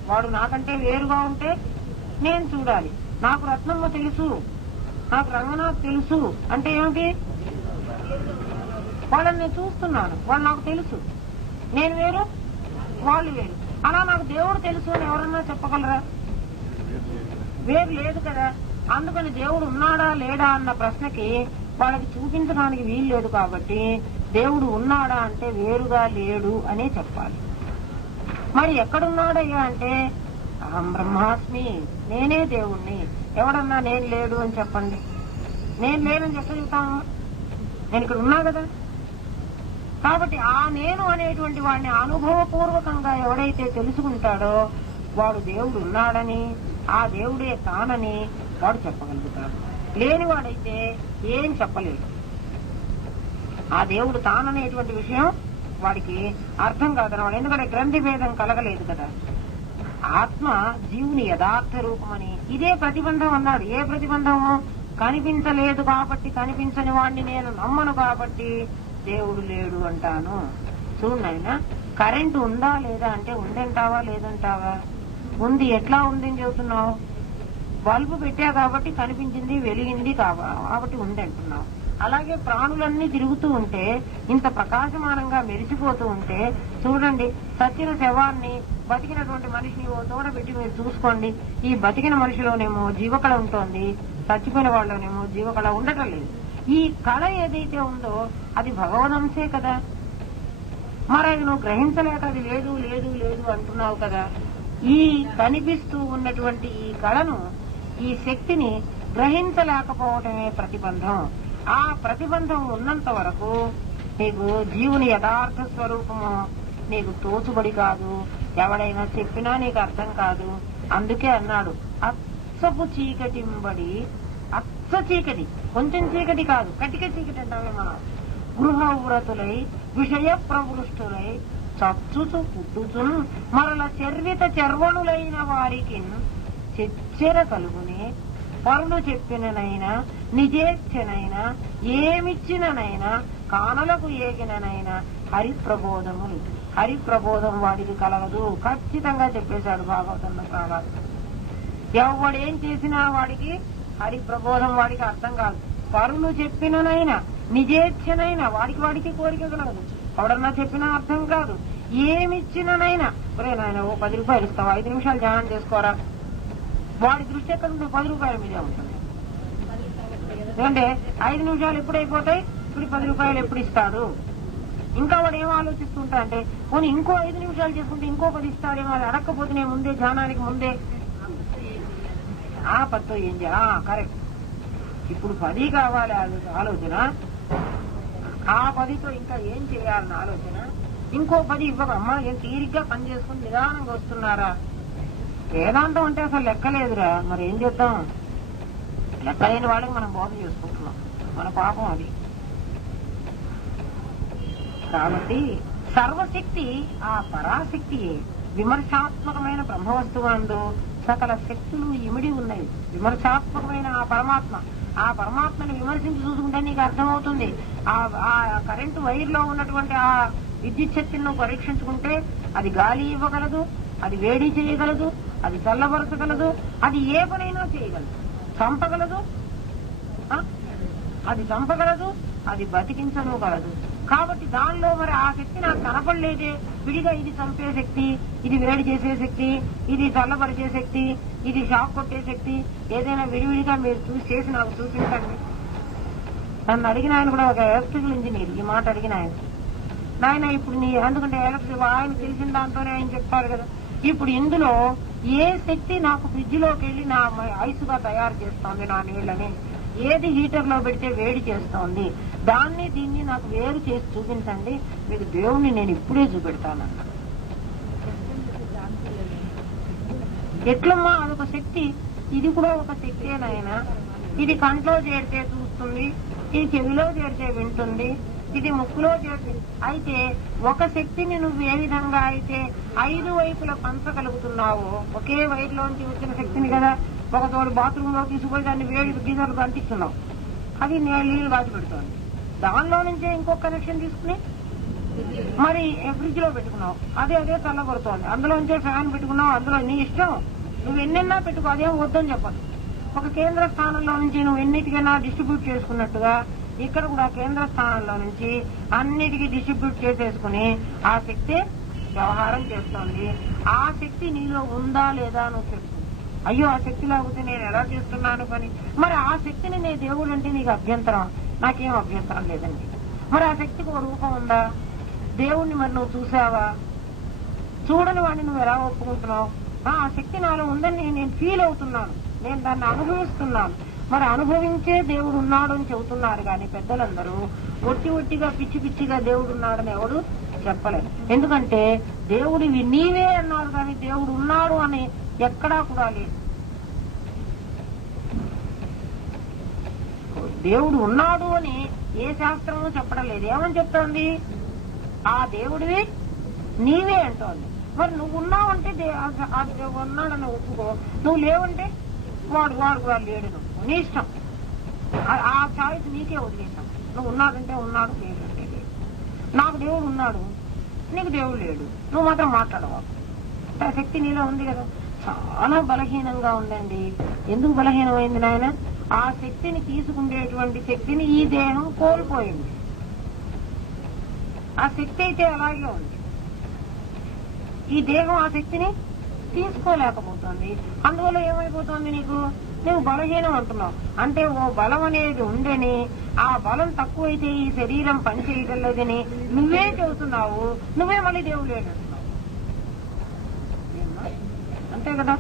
వాడు నాకంటే వేరుగా ఉంటే నేను చూడాలి. నాకు రత్నమ్మ తెలుసు, నాకు రంగనాథ్ తెలుసు అంటే ఏమిటి? వాళ్ళని నేను చూస్తున్నాను, వాళ్ళు నాకు తెలుసు. నేను వేరు, వాళ్ళు వేరు. అలా నాకు దేవుడు తెలుసు అని ఎవరన్నా చెప్పగలరా? వేరు లేదు కదా. అందుకని దేవుడు ఉన్నాడా లేడా అన్న ప్రశ్నకి వాళ్ళకి చూపించడానికి వీలు లేదు. కాబట్టి దేవుడు ఉన్నాడా అంటే వేరుగా లేడు అనే చెప్పాలి. మరి ఎక్కడున్నాడయ్యా అంటే అహం బ్రహ్మాస్మి, నేనే దేవుణ్ణి. ఎవడన్నా నేను లేడు అని చెప్పండి. నేను లేనని చెప్పగలుగుతాము? నేను ఇక్కడ ఉన్నా కదా. కాబట్టి ఆ నేను అనేటువంటి వాడిని అనుభవపూర్వకంగా ఎవడైతే తెలుసుకుంటాడో వాడు దేవుడు ఉన్నాడని, ఆ దేవుడే తానని వాడు చెప్పగలుగుతాడు. లేనివాడైతే ఏం చెప్పలేడు. ఆ దేవుడు తాననేటువంటి విషయం వాడికి అర్థం కాదన్నవాడు. ఎందుకంటే గ్రంథి భేదం కలగలేదు కదా. ఆత్మ జీవుని యథార్థ రూపమని ఇదే ప్రతిబంధం అన్నాడు. ఏ ప్రతిబంధము? కనిపించలేదు కాబట్టి, కనిపించని వాడిని నేను నమ్మను కాబట్టి దేవుడు లేడు అంటాను. చూడైనా కరెంటు ఉందా లేదా అంటే ఉందంటావా లేదంటావా? ఉంది. ఎట్లా ఉందని చెబుతున్నావు? బల్బు పెట్టా కాబట్టి కనిపించింది, వెలిగింది కాబట్టి ఉంది అంటున్నావు. అలాగే ప్రాణులన్నీ తిరుగుతూ ఉంటే, ఇంత ప్రకాశమానంగా మెరిసిపోతూ ఉంటే, చూడండి చచ్చిన శవాన్ని బతికినటువంటి మనిషిని ఓ తోడ పెట్టి మీరు చూసుకోండి. ఈ బతికిన మనిషిలోనేమో జీవకళ ఉంటోంది, చచ్చిపోయిన వాళ్ళలోనేమో జీవకళ ఉండటం లేదు. ఈ కళ ఏదైతే ఉందో అది భగవదంశే కదా. మరి అది నువ్వు గ్రహించలేక అది లేదు లేదు లేదు అంటున్నావు కదా. ఈ కనిపిస్తూ ఉన్నటువంటి ఈ కళను, ఈ శక్తిని గ్రహించలేకపోవటమే ప్రతిబంధం. ఆ ప్రతిబంధం ఉన్నంత వరకు నీకు జీవుని యథార్థ స్వరూపము నీకు తోచుబడి కాదు. ఎవడైనా చెప్పినా నీకు అర్థం కాదు. అందుకే అన్నాడు, అచ్చపు చీకటింబడి, అచ్చ చీకటి, కొంచెం చీకటి కాదు, కటిక చీకటి అంటామే మనం. గృహవ్రతులై విషయ ప్రవృష్టులై చచ్చుచు పుట్టుచును మరల చర్విత చర్వణులైన వారికి చెచ్చెర కలుగునే. పరులు చెప్పిననైనా నిజేచ్ఛనైనా ఏమిచ్చిననైనా కానలకు ఏగిననైనా హరిప్రబోధములు. హరిప్రబోధం వాడికి కలగదు. ఖచ్చితంగా చెప్పేశాడు భాగవతంలో ప్రాణాలు. ఎవడేం చేసినా వాడికి హరిప్రబోధం వాడికి అర్థం కాదు. పరులు చెప్పిననైనా నిజేచ్ఛనైనా వాడికి కోరిక కలగదు. ఎవడన్నా చెప్పినా అర్థం కాదు. ఏమిచ్చిననైనా, ఒరే నాయన ఓ 10 రూపాయలు ఇస్తావా, 5 నిమిషాలు ధ్యానం చేసుకోరా, వాడి దృష్టి ఎక్కడ ఉంటుంది? 10 రూపాయల మీదే ఉంటుంది. ఎందుకంటే 5 నిమిషాలు ఎప్పుడైపోతాయి, ఇప్పుడు 10 రూపాయలు ఎప్పుడు ఇస్తాడు. ఇంకా వాడు ఏం ఆలోచిస్తుంటా అంటే, పోనీ ఇంకో 5 నిమిషాలు చేసుకుంటే ఇంకో 10 ఇస్తాడేమో, అది అడగకపోతేనే ముందే ధ్యానానికి ముందే ఆ 10తో ఏం చేయాలి. కరెక్ట్, ఇప్పుడు 10 కావాలి ఆలోచన, ఆ 10తో ఇంకా ఏం చేయాలన్న ఆలోచన, ఇంకో 10 ఇవ్వకమ్మా, ఏం తీరిగ్గా పని చేసుకుని నిదానంగా వస్తున్నారా. వేదాంతం అంటే అసలు లెక్కలేదురా. మరి ఏం చేద్దాం, లెక్కలేని వాళ్ళకి మనం బోధ చేసుకుంటున్నాం, మన పాపం అది. కాబట్టి సర్వశక్తి ఆ పరాశక్తియే. విమర్శాత్మకమైన బ్రహ్మవస్తువందు సకల శక్తులు ఇమిడి ఉన్నాయి. విమర్శాత్మకమైన ఆ పరమాత్మ, ఆ పరమాత్మని విమర్శించి చూసుకుంటే నీకు అర్థమవుతుంది. ఆ కరెంటు వైర్లో ఉన్నటువంటి ఆ విద్యుత్ శక్తిని నువ్వు పరీక్షించుకుంటే అది గాలి ఇవ్వగలదు, అది వేడి చేయగలదు, అది చల్లబరచగలదు, అది ఏ పనైనా చేయగలదు. చంపగలదు, అది చంపగలదు, అది బతికించను గలదు. కాబట్టి దానిలో మరి ఆ శక్తి నాకు కనపడలేదే. విడిగా ఇది చంపే శక్తి, ఇది వేడి చేసే శక్తి, ఇది చల్లబరిచే శక్తి, ఇది షాక్ కొట్టే శక్తి, ఏదైనా విడివిడిగా మీరు చేసి నాకు చూపించండి. నన్ను అడిగిన ఆయన కూడా ఒక ఎలక్ట్రికల్ ఇంజనీర్ ఈ మాట అడిగిన ఆయన ఇప్పుడు నీ ఎందుకంటే ఎలక్ట్రిక్ ఆయన తెలిసిన దాంతోనే ఆయన చెప్పారు కదా. ఇప్పుడు ఇందులో ఏ శక్తి నాకు ఫ్రిడ్జ్ లోకి వెళ్లి నా ఐసుగా తయారు చేస్తోంది నా నీళ్ళని, ఏది హీటర్ లో పెడితే వేడి చేస్తోంది, దాన్ని దీన్ని నాకు వేరు చేసి చూపించండి, మీకు దేవుణ్ణి నేను ఇప్పుడే చూపెడతానన్నా. ఎట్లమ్మా, అదొక శక్తి, ఇది కూడా ఒక శక్తేనైనా. ఇది కంట్లో చేరితే చూస్తుంది, ఇది చెవిలో చేరితే వింటుంది, ఇది ముక్కులో చేరితే. అయితే ఒక శక్తిని నువ్వు ఏ విధంగా అయితే 5 వైపుల పంచగలుగుతున్నావో, ఒకే వైపులోంచి వచ్చిన శక్తిని కదా ఒక తోడు బాత్రూమ్ లో తీసుకుపోయి దాన్ని వేడి గీజర్లు అంటిస్తున్నావు, అది నీళ్లు కాచి పెడుతోంది. దానిలో నుంచే ఇంకొక కనెక్షన్ తీసుకుని మరి ఫ్రిడ్జ్ లో పెట్టుకున్నావు, అదే చల్లబడుతోంది. అందులోంచే ఫ్యాన్ పెట్టుకున్నావు, అందులో నీ ఇష్టం, నువ్వు ఎన్నెన్నా పెట్టుకో, అదేం వద్దని చెప్పదు. ఒక కేంద్ర స్థానంలో నుంచి నువ్వు ఎన్నిటికైనా డిస్ట్రిబ్యూట్ చేసుకున్నట్టుగా ఇక్కడ కూడా కేంద్ర స్థానంలో నుంచి అన్నిటికీ డిస్ట్రిబ్యూట్ చేసేసుకుని ఆ శక్తి వ్యవహారం చేస్తోంది. ఆ శక్తి నీలో ఉందా లేదా నువ్వు తెలుసు. అయ్యో ఆ శక్తి లేకపోతే నేను ఎలా చేస్తున్నాను పని. మరి ఆ శక్తిని నీ దేవుడు అంటే నీకు అభ్యంతరం? నాకేం అభ్యంతరం లేదండి. మరి ఆ శక్తికి ఒక రూపం ఉందా? దేవుణ్ణి మరి నువ్వు చూసావా? చూడని వాడిని నువ్వు ఎలా ఒప్పుకుంటున్నావు? ఆ శక్తి నాలో ఉందని నేను ఫీల్ అవుతున్నాను, నేను దాన్ని అనుభవిస్తున్నాను. మరి అనుభవించే దేవుడు ఉన్నాడు అని చెబుతున్నారు కానీ పెద్దలందరూ ఒట్టిగా పిచ్చిగా దేవుడు ఉన్నాడని ఎవడు చెప్పలేదు. ఎందుకంటే దేవుడివి నీవే అన్నారు కానీ దేవుడు ఉన్నాడు అని ఎక్కడా కూడా లేదు. దేవుడు ఉన్నాడు అని ఏ శాస్త్రము చెప్పడం లేదు. ఏమని చెప్తోంది? ఆ దేవుడివి నీవే అంటోంది. మరి నువ్వు ఉన్నావంటే ఉన్నాడని ఒప్పుకో, నువ్వు లేవంటే వాడు లేడు, నువ్వు నీ ఇష్టం. ఆ ఛాయిస్ నీకే వదిలేసాం. నువ్వు ఉన్నాడంటే ఉన్నాడు, లేదంటే లేదు. నాకు దేవుడు ఉన్నాడు, నీకు దేవుడు లేడు, నువ్వు మాత్రం మాట్లాడవా? ఆ శక్తి నీలో ఉంది కదా. చాలా బలహీనంగా ఉందండి. ఎందుకు బలహీనమైంది నాయన? ఆ శక్తిని తీసుకునేటువంటి శక్తిని ఈ దేహం కోల్పోయింది. ఆ శక్తి అయితే అలాగే ఉంది, ఈ దేహం ఆ శక్తిని తీసుకోలేకపోతుంది. అందువల్ల ఏమైపోతుంది నీకు? నువ్వు బలహీనం అంటున్నావు. అంటే ఓ బలం అనేది ఉండని ఆ బలం తక్కువైతే ఈ శరీరం పని చేయటం లేదని నువ్వే చెబుతున్నావు, నువ్వే మళ్ళీ దేవుడు లేదంటున్నావు. అంతే కదా.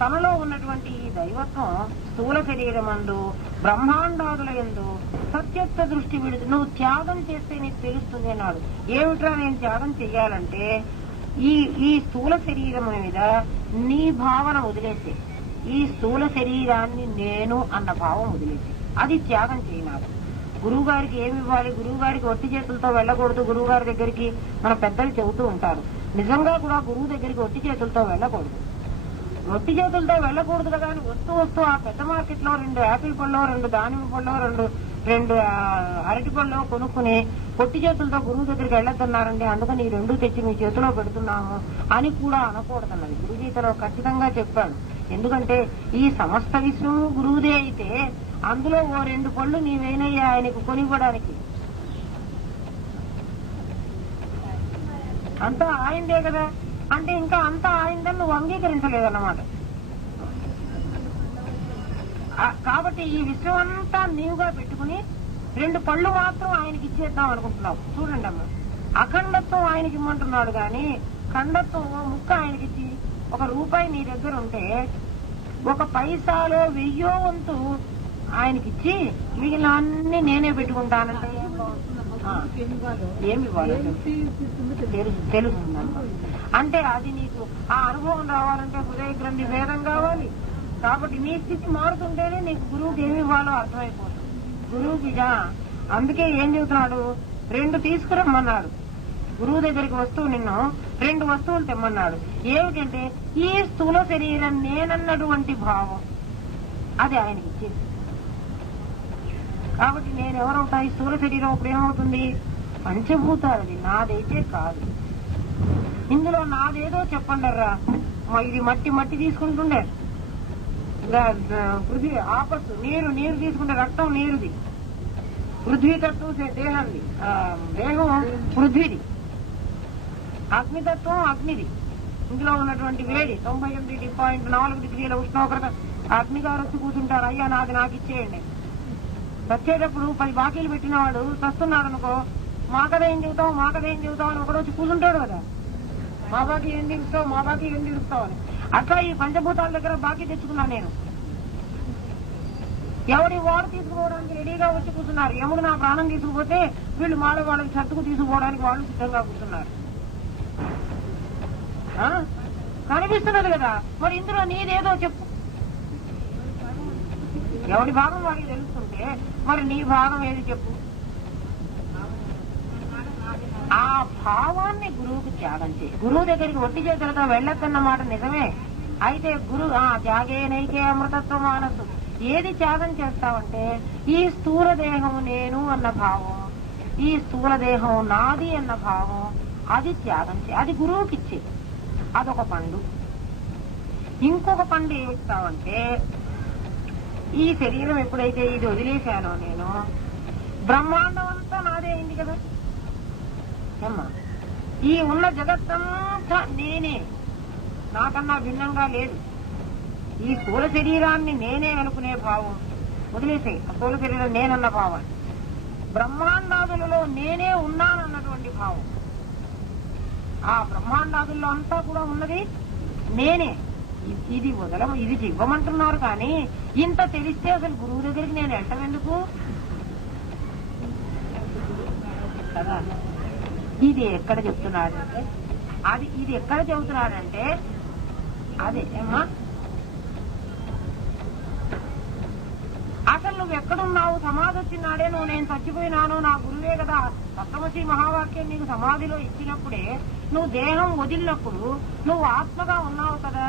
తనలో ఉన్నటువంటి ఈ దైవత్వం స్థూల శరీరమందు బ్రహ్మాండాదుల యందు సత్యత్వ దృష్టి విడుతు. నువ్వు త్యాగం చేస్తే నీకు తెలుస్తుంది అన్నాడు. ఏమిట్రా నేను త్యాగం చెయ్యాలంటే ఈ స్థూల శరీరం మీద నీ భావన వదిలేసి, ఈ స్థూల శరీరాన్ని నేను అన్న భావం వదిలేసి అది త్యాగం చేయనాడు. గురువు గారికి ఏమి ఇవ్వాలి? గురువు గారికి ఒట్టి చేతులతో వెళ్ళకూడదు. గురువు గారి దగ్గరికి మన పెద్దలు చెబుతూ ఉంటారు. నిజంగా కూడా గురువు దగ్గరికి ఒట్టి చేతులతో వెళ్ళకూడదు. ఒట్టి చేతులతో వెళ్ళకూడదు కదా అని వస్తూ ఆ పెద్ద మార్కెట్ లో 2 యాపిల్ పళ్ళు, 2 దానిమ్మ పళ్ళు, 2 అరటి పళ్ళు కొనుక్కుని పొట్టి చేతులతో గురువు దగ్గరికి వెళ్ళొద్దన్నారండి, అందుకని ఈ 2 తెచ్చి మీ చేతిలో పెడుతున్నాము అని కూడా అనకూడదన్నది గురుగీతలో ఖచ్చితంగా చెప్పాడు. ఎందుకంటే ఈ సమస్త విశ్వము గురువుదే అయితే అందులో ఓ 2 పళ్ళు నీవేనయ్యా ఆయనకు కొనివ్వడానికి. అంతా ఆయనదే కదా. అంటే ఇంకా అంతా ఆయనదని నువ్వు అంగీకరించలేదన్నమాట. కాబట్టి ఈ విశ్వం అంతా నీవుగా పెట్టుకుని 2 పళ్ళు మాత్రం ఆయనకి ఇచ్చేద్దాం అనుకుంటున్నావు. చూడండి అమ్మ, అఖండత్వం ఆయనకి ఇమ్మంటున్నాడు గాని ఖండత్వం ముక్క ఆయనకిచ్చి ₹1 నీ దగ్గర ఉంటే 1 పైసాలో 1000వ వంతు ఆయనకిచ్చి మిగిలిన అన్ని నేనే పెట్టుకుంటానంటే ఏమి ఇవ్వాలి తెలుస్తుందన్నమాట. అంటే అది నీకు ఆ అనుభవం రావాలంటే హృదయ గ్రంథి భేదం కావాలి. కాబట్టి నీ స్థితి మారుతుంటేనే నీకు గురువుకి ఏమి ఇవ్వాలో అర్థమైపోతుంది. గురువుకి అందుకే ఏం చెబుతున్నాడు, 2 తీసుకురమ్మన్నాడు. గురువు దగ్గరికి నిన్ను 2 వస్తువులు తెమ్మన్నాడు. ఏమిటంటే ఈ స్థూల శరీరం నేనన్నటువంటి భావం అది ఆయనకి ఇచ్చేది. కాబట్టి నేనెవరవుతా? ఈ స్థూల శరీరం ఇప్పుడు ఏమవుతుంది? పంచభూతాలది, నాదైతే కాదు. ఇందులో నాదేదో చెప్పండర్రా. ఇది మట్టి తీసుకుంటుండే, పృథ్వీ ఆపస్సు నీరు తీసుకుంటే రక్తం నీరుది, పృథ్వీతత్వం దేహాన్ని దేహం పృథ్వీది, అగ్నితత్వం అగ్నిది. ఇందులో ఉన్నటువంటి వేడి 98.4 డిగ్రీల ఉష్ణోగ్రత. అగ్నిగారు వచ్చి కూర్చుంటారు, అయ్యా నాది నాకు ఇచ్చేయండి. వచ్చేటప్పుడు 10 బాకీలు పెట్టినవాడు చస్తున్నాడు అనుకో, మాకదేం చెబుతావు అని ఒకరోజు కూర్చుంటాడు కదా. మా బాకీ ఏం తీరుస్తావు అని. అట్లా ఈ పంచభూతాల దగ్గర బాకీ తెచ్చుకున్నా నేను. ఎవడి వాడు తీసుకుపోవడానికి రెడీగా వచ్చి కూర్చున్నారు. యముడు నా ప్రాణం తీసుకుపోతే వీళ్ళు వాళ్ళకి సర్దుకు తీసుకుపోవడానికి వాళ్ళు సిద్ధంగా కూర్చున్నారు. కనిపిస్తున్నది కదా. మరి ఇందులో నీదేదో చెప్పు. ఎవడి భాగం వాడికి తెలుస్తుంటే మరి నీ భాగం ఏది చెప్పు. ఆ భావాన్ని గురువుకి త్యాగం చేయి. గురువు దగ్గరికి ఒట్టి చేతులతో వెళ్ళొద్దన్నమాట నిజమే. అయితే త్యాగే నైకే అమృతత్వ మానసు. ఏది త్యాగం చేస్తావంటే ఈ స్థూల దేహం నేను అన్న భావం, ఈ స్థూల దేహం నాది అన్న భావం, అది త్యాగం చేయి. అది గురువుకి ఇచ్చే. అదొక పండు. ఇంకొక పండు ఏమిస్తావంటే ఈ శరీరం ఎప్పుడైతే ఇది వదిలేశానో నేను, బ్రహ్మాండం అంతా నాదే అయింది కదా. ఏమ్మా, ఈ ఉన్న జగత్తంతా నేనే, నాకన్నా భిన్నంగా లేదు. ఈ స్థూల శరీరాన్ని నేనే అనుకునే భావం వదిలేసే. ఆ స్థూల శరీరం నేనన్న భావం, బ్రహ్మాండాదులలో నేనే ఉన్నానన్నటువంటి భావం. ఆ బ్రహ్మాండాదుల్లో అంతా కూడా ఉన్నది నేనే. ఇది ఇది ఇవ్వమంటున్నారు కానీ ఇంత తెలిస్తే అసలు గురువు దగ్గరికి నేను వెళ్ళటం ఎందుకు కదా. ఇది ఎక్కడ చెప్తున్నాడంటే ఇది ఎక్కడ చెబుతున్నాడంటే అదే ఏమ్మా, అసలు నువ్వు ఎక్కడున్నావు? సమాధి వచ్చినాడే నువ్వు నేను చచ్చిపోయినాను, నా గురువే కదా. సప్తమసి మహావాక్యం నీకు సమాధిలో ఇచ్చినప్పుడే నువ్వు దేహం వదిలినప్పుడు నువ్వు ఆత్మగా ఉన్నావు కదా.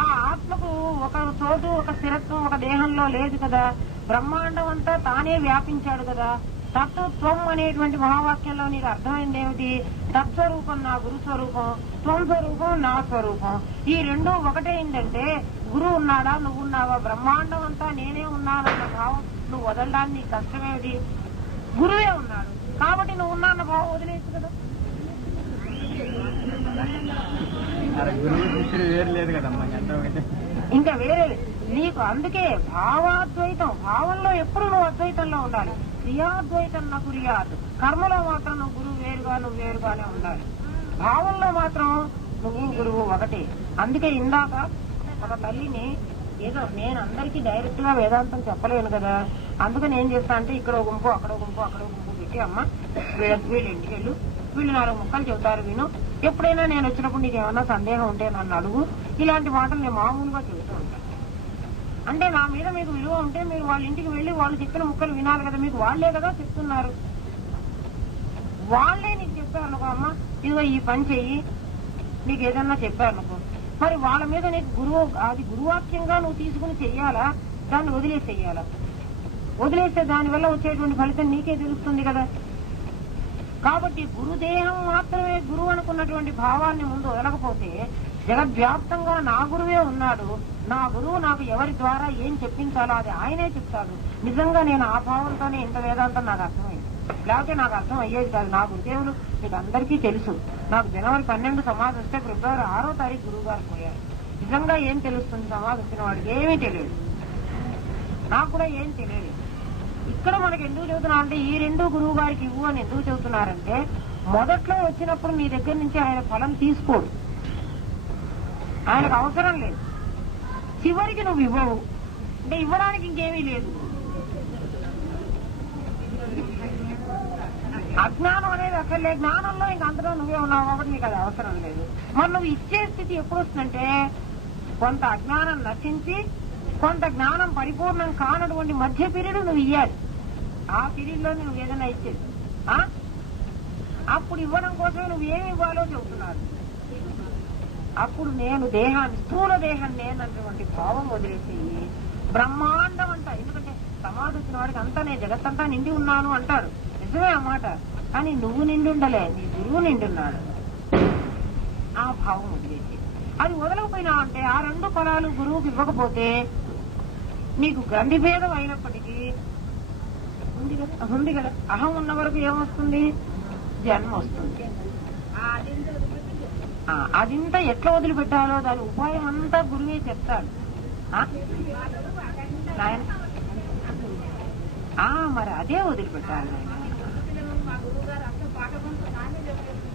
ఆ ఆత్మకు ఒక చోటు, ఒక స్థిరత్వం ఒక దేహంలో లేదు కదా. బ్రహ్మాండం అంతా తానే వ్యాపించాడు కదా. తత్వత్వం అనేటువంటి మహావాక్యంలో నీకు అర్థమైంది ఏమిటి? తత్స్వరూపం నా గురు స్వరూపం, త్వం స్వరూపం నా స్వరూపం. ఈ రెండూ ఒకటైందంటే గురువు ఉన్నాడా, నువ్వున్నావా? బ్రహ్మాండం అంతా నేనే ఉన్నానన్న భావం నువ్వు వదలడానికి నీకు కష్టమేమిటి? గురువే ఉన్నాడు కాబట్టి నువ్వు ఉన్నా అన్న భావం వదిలేసు కదా. గురువు శిష్యుడు వేరు లేదు కదమ్మా. ఇంకా వేరే నీకు. అందుకే భావాద్వైతం, భావంలో ఎప్పుడు నువ్వు అద్వైతంలో ఉండాలి. క్రియాద్వైతం నాకు క్రియాదు, కర్మలో మాత్రం నువ్వు గురువు వేరుగా నువ్వు వేరుగానే ఉండాలి. భావంలో మాత్రం నువ్వు గురువు ఒకటే. అందుకే ఇందాక ఒక తల్లిని ఏదో నేను అందరికీ డైరెక్ట్ గా వేదాంతం చెప్పలేను కదా, అందుకని ఏం చేస్తా అంటే ఇక్కడ గుంపు అక్కడ గుంపు అక్కడ గుంపు పెట్టి అమ్మ వీళ్ళ ఇంటికి వెళ్ళు, వీళ్ళు 4 ముక్కలు చెబుతారు విను, ఎప్పుడైనా నేను వచ్చినప్పుడు నీకు ఏమన్నా సందేహం ఉంటే నన్ను అడుగు. ఇలాంటి మాటలు నేను మామూలుగా చెబుతూ ఉంటాను. అంటే నా మీద మీకు విలువ ఉంటే మీరు వాళ్ళ ఇంటికి వెళ్ళి వాళ్ళు చెప్పిన ముక్కలు వినాలి కదా, మీకు వాళ్లే కదా చెప్తున్నారు. వాళ్లే నీకు చెప్పారు అనుకో, అమ్మ ఇదిగో ఈ పని చెయ్యి, నీకు ఏదన్నా చెప్పారు అనుకో, మరి వాళ్ళ మీద నీకు గురువు అది గురువాక్యంగా నువ్వు తీసుకుని చెయ్యాలా, దాన్ని వదిలేసేయాలా? వదిలేస్తే దానివల్ల వచ్చేటువంటి ఫలితం నీకే తెలుస్తుంది కదా. కాబట్టి గురుదేహం మాత్రమే గురువు అనుకున్నటువంటి భావాన్ని ముందు వదలకపోతే జగద్వ్యాప్తంగా నా గురువే ఉన్నాడు, నా గురువు నాకు ఎవరి ద్వారా ఏం చెప్పించాలో అది ఆయనే చెప్తాడు. నిజంగా నేను ఆ భావంతోనే ఇంత వేదాంతం నాకు అర్థమైంది, లేకపోతే నాకు అర్థం అయ్యేది కాదు. నా గురుదేవులు మీకు అందరికీ తెలుసు. నాకు జనవరి 12 సమాధి వస్తే ఫిబ్రవరి 6వ తారీఖు గురువు గారు పోయారు. నిజంగా ఏం తెలుస్తుంది సమాధి వచ్చిన వాడికి? ఏమీ తెలియదు, నాకు కూడా ఏం తెలియదు. ఇక్కడ మనకి ఎందుకు చెబుతున్నా అంటే ఈ 2 గురువు గారికి ఇవ్వు అని ఎందుకు చెబుతున్నారంటే, మొదట్లో వచ్చినప్పుడు నీ దగ్గర నుంచి ఆయన ఫలం తీసుకోడు, ఆయనకు అవసరం లేదు. చివరికి నువ్వు ఇవ్వవు అంటే ఇవ్వడానికి ఇంకేమీ లేదు. అజ్ఞానం అనేది అసలే, జ్ఞానంలో ఇంక అంతలో నువ్వే ఉన్నావు కాబట్టి నీకు అది అవసరం లేదు. మరి నువ్వు ఇచ్చే స్థితి ఎప్పుడు వస్తుందంటే కొంత అజ్ఞానం నశించి కొంత జ్ఞానం పరిపూర్ణం కానటువంటి మధ్య పీరియడ్ నువ్వు ఇయ్యాలి. ఆ పీరియడ్ లో నువ్వు ఏదైనా ఇచ్చేది అప్పుడు ఇవ్వడం కోసమే నువ్వు ఏమి ఇవ్వాలో చెబుతున్నారు. అప్పుడు నేను దేహాన్ని, స్థూల దేహాన్ని నేనటువంటి భావం వదిలేసి బ్రహ్మాండం అంట. ఎందుకంటే సమాధి వచ్చిన వాడికి అంతా నేను జగత్తంతా నిండి ఉన్నాను అంటాడు, నిజమే అన్నమాట. కానీ నువ్వు నిండుండలే, నీ గురువు నిండున్నాడు. ఆ భావం వదిలేసి అది వదలకపోయినా అంటే ఆ 2 ఫలాలు గురువుకి ఇవ్వకపోతే నీకు గ్రంథి భేదం అయినప్పటికీ ఉంది కదా, అహం ఉన్న వరకు ఏమొస్తుంది? జన్మ వస్తుంది. అదింతా ఎట్లా వదిలిపెట్టాలో దాని ఉపాయం అంతా గురువే చెప్తాడు. మరి అదే వదిలిపెట్టాలి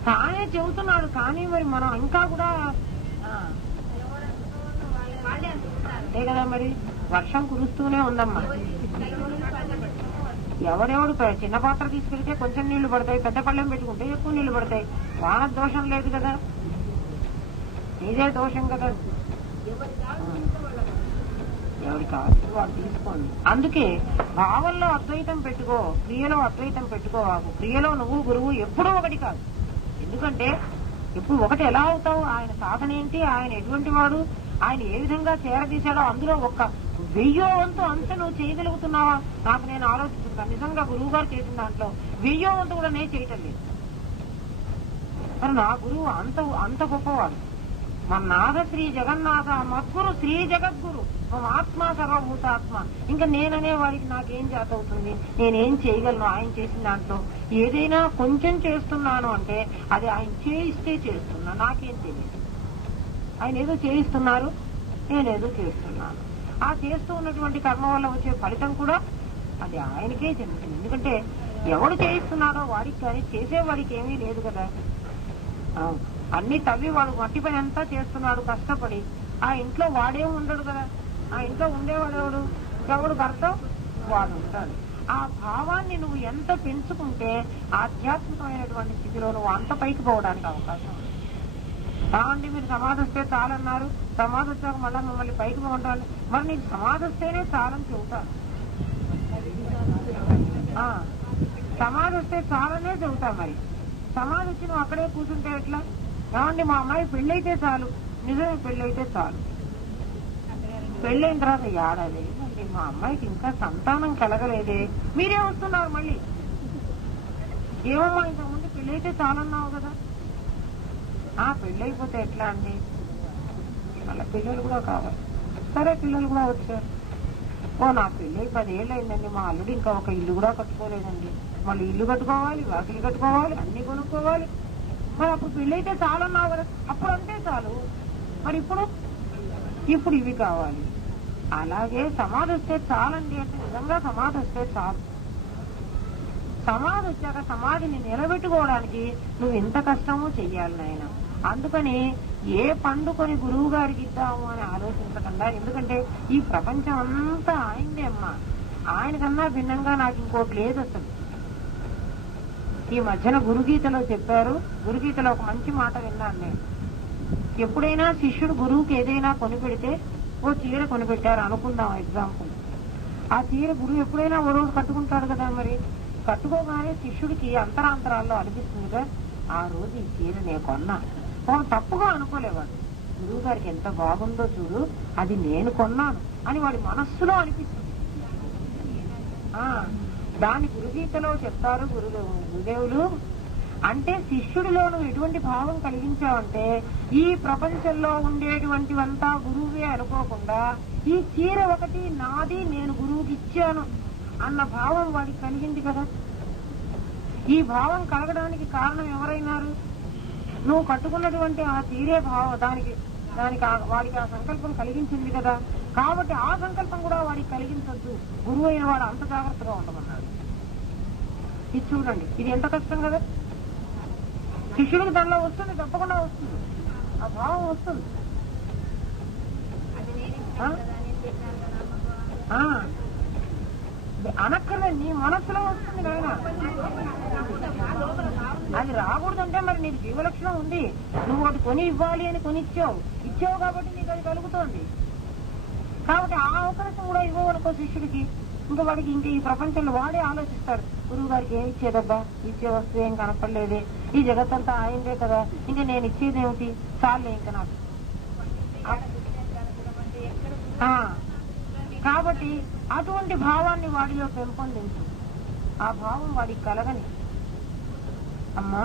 తానే చెబుతున్నాడు. కానీ మరి మనం ఇంకా కూడా అంతే కదా, మరి వర్షం కురుస్తూనే ఉందమ్మా. ఎవరెవడు చిన్న పాత్ర తీసుకెళ్తే కొంచెం నీళ్లు పడతాయి, పెద్ద పళ్ళెం పెట్టుకుంటే ఎక్కువ నీళ్లు పడతాయి. వాన దోషం లేదు కదా, ఇదే దోషం కదా. ఎవరికి కావాలి వాడు తీసుకోండి. అందుకే భావంలో అద్వైతం పెట్టుకో, క్రియలో అద్వైతం పెట్టుకోవాలి. క్రియలో నువ్వు గురువు ఎప్పుడూ ఒకటి కాదు. ఎందుకంటే ఇప్పుడు ఒకటి ఎలా అవుతావు? ఆయన సాధన ఏంటి, ఆయన ఎటువంటి వాడు, ఆయన ఏ విధంగా చేరదీశాడో అందులో 1000వ వంతు అంత నువ్వు చేయగలుగుతున్నావా? నాకు నేను ఆలోచిస్తున్నాను. నిజంగా గురువు గారు చేసిన దాంట్లో 1000వ వంతు కూడా నేను చేయటం లేదు. మరి నా గురువు అంత గొప్పవాడు. మా నాథ శ్రీ జగన్నాథ మద్గురు శ్రీ జగద్గురు ఆత్మ సర్వభూతాత్మ. ఇంకా నేననే వాడికి నాకేం చేత అవుతుంది? నేనేం చేయగలను? ఆయన చేసిన దాంట్లో ఏదైనా కొంచెం చేస్తున్నాను అంటే అది ఆయన చేయిస్తే చేస్తున్నా, నాకేం తెలియదు. ఆయన ఏదో చేయిస్తున్నారు, నేనేదో చేస్తున్నాను. ఆ చేస్తూ ఉన్నటువంటి కర్మ వల్ల వచ్చే ఫలితం కూడా అది ఆయనకే చెందుతుంది. ఎందుకంటే ఎవడు చేయిస్తున్నారో వాడికి కానీ చేసేవాడికి ఏమీ లేదు కదా. అన్ని తవ్వి వాడు మట్టి పని అంతా చేస్తున్నాడు కష్టపడి. ఆ ఇంట్లో వాడేం ఉండడు కదా, ఆ ఇంట్లో ఉండేవాడు ఎవడు భర్త వాడు ఉంటాడు. ఆ భావాన్ని నువ్వు ఎంత పెంచుకుంటే ఆధ్యాత్మికమైనటువంటి స్థితిలో నువ్వు అంత పైకి పోవడానికి అవకాశం ఉంది. కావండి మీరు సమాధి వస్తే చాలన్నారు, సమాధి వచ్చాక మళ్ళా మిమ్మల్ని పైకి పోవటాలి. మరి నీకు సమాధి వస్తేనే చాలని చెబుతాను, సమాధి వస్తే చాలనే చెబుతా. మరి సమాధి వచ్చి నువ్వు అక్కడే కూర్చుంటే ఎట్లా? ఏమండి మా అమ్మాయి పెళ్ళైతే చాలు, నిజమే పెళ్ళైతే చాలు. పెళ్ళైన తర్వాత ఏడాది మా అమ్మాయికి ఇంకా సంతానం కలగలేదే, మీరే వస్తున్నారు మళ్ళీ. ఏమమ్మా ఇంతకుముందు పెళ్ళైతే చాలన్నావు కదా. పెళ్ళైపోతే ఎట్లా అండి? మళ్ళీ పిల్లలు కూడా కావాలి. సరే పిల్లలు కూడా వచ్చారు. నా పెళ్ళై 10 ఏళ్ళు అయిందండి, మా అల్లుడు ఇంకా ఒక ఇల్లు కూడా కట్టుకోలేదండి. మళ్ళీ ఇల్లు కట్టుకోవాలి, వాకిలు కట్టుకోవాలి, అన్ని కొనుక్కోవాలి. మరి అప్పుడు పెళ్ళైతే చాలన్నావు కదా, అప్పుడు అంటే చాలు. మరి ఇప్పుడు ఇప్పుడు ఇవి కావాలి. అలాగే సమాధి వస్తే చాలండి అంటే నిజంగా సమాధి వస్తే చాలు. సమాధి వచ్చాక సమాధిని నిలబెట్టుకోవడానికి నువ్వు ఇంత కష్టమో చెయ్యాలి నాయన. అందుకని ఏ పండుకొని గురువు గారికి ఇద్దాము అని ఆలోచించకుండా, ఎందుకంటే ఈ ప్రపంచం అంతా ఆయనదే అమ్మా. ఆయనకన్నా భిన్నంగా నాకు ఇంకోటి లేదు అసలు. ఈ మధ్యన గురుగీతలో చెప్పారు, గురుగీతలో ఒక మంచి మాట విన్నాను నేను. ఎప్పుడైనా శిష్యుడు గురువుకి ఏదైనా కొనిపెడితే, ఓ చీర కొనిపెట్టారు అనుకుందాం ఎగ్జాంపుల్. ఆ చీర గురువు ఎప్పుడైనా ఓ రోజు కట్టుకుంటాడు కదా, మరి కట్టుకోగానే శిష్యుడికి అంతరాంతరాల్లో అనిపిస్తుందిగా, ఆ రోజు ఈ చీర నేను కొన్నా. తప్పుగా అనుకోలేవాడు, గురువు గారికి ఎంత బాగుందో చూడు, అది నేను కొన్నాను అని వాడి మనస్సులో అనిపిస్తుంది. దాని గురుగీతలో చెప్తారు గురుదేవులు. అంటే శిష్యుడిలో నువ్వు ఎటువంటి భావం కలిగించావంటే, ఈ ప్రపంచంలో ఉండేటువంటివంతా గురువువే అనుకోకుండా, ఈ చీర ఒకటి నాది, నేను గురువుకి ఇచ్చాను అన్న భావం వాడికి కలిగింది కదా. ఈ భావం కలగడానికి కారణం ఎవరైనారు? నువ్వు కట్టుకున్నటువంటి ఆ చీరే భావం, దానికి వాడికి ఆ సంకల్పం కలిగించింది కదా. కాబట్టి ఆ సంకల్పం కూడా వాడికి కలిగించద్దు. గురువు అయిన వాడు అంత జాగ్రత్తగా ఉండమన్నాడు. ఇది చూడండి, ఇది ఎంత కష్టం కదా. శిష్యుడికి దానిలో వస్తుంది, తప్పకుండా వస్తుంది, ఆ భావం వస్తుంది. అనక్కర్లేదు, నీ మనస్సులో వస్తుంది నాయన. అది రాకూడదంటే మరి నీకు జీవలక్షణం ఉంది. నువ్వు ఒకటి కొని ఇవ్వాలి అని ఇచ్చావు కాబట్టి నీకు అది కలుగుతోంది. కాబట్టి ఆ అవకాశం కూడా ఇవ్వవనుకో శిష్యుడికి, ఇంకా వాడికి ఇంకా ఈ ప్రపంచంలో వాడే ఆలోచిస్తాడు, గురువు గారికి ఏం ఇచ్చేదబ్బా, ఇచ్చే వస్తువు ఏం కనపడలేదే, ఈ జగత్తంతా ఆయనదే కదా, ఇంకా నేను ఇచ్చేదేమిటి, చాలే ఇంకా నాకు. కాబట్టి అటువంటి భావాన్ని వాడిలో పెంపొందించు. ఆ భావం వాడికి కలగని అమ్మా.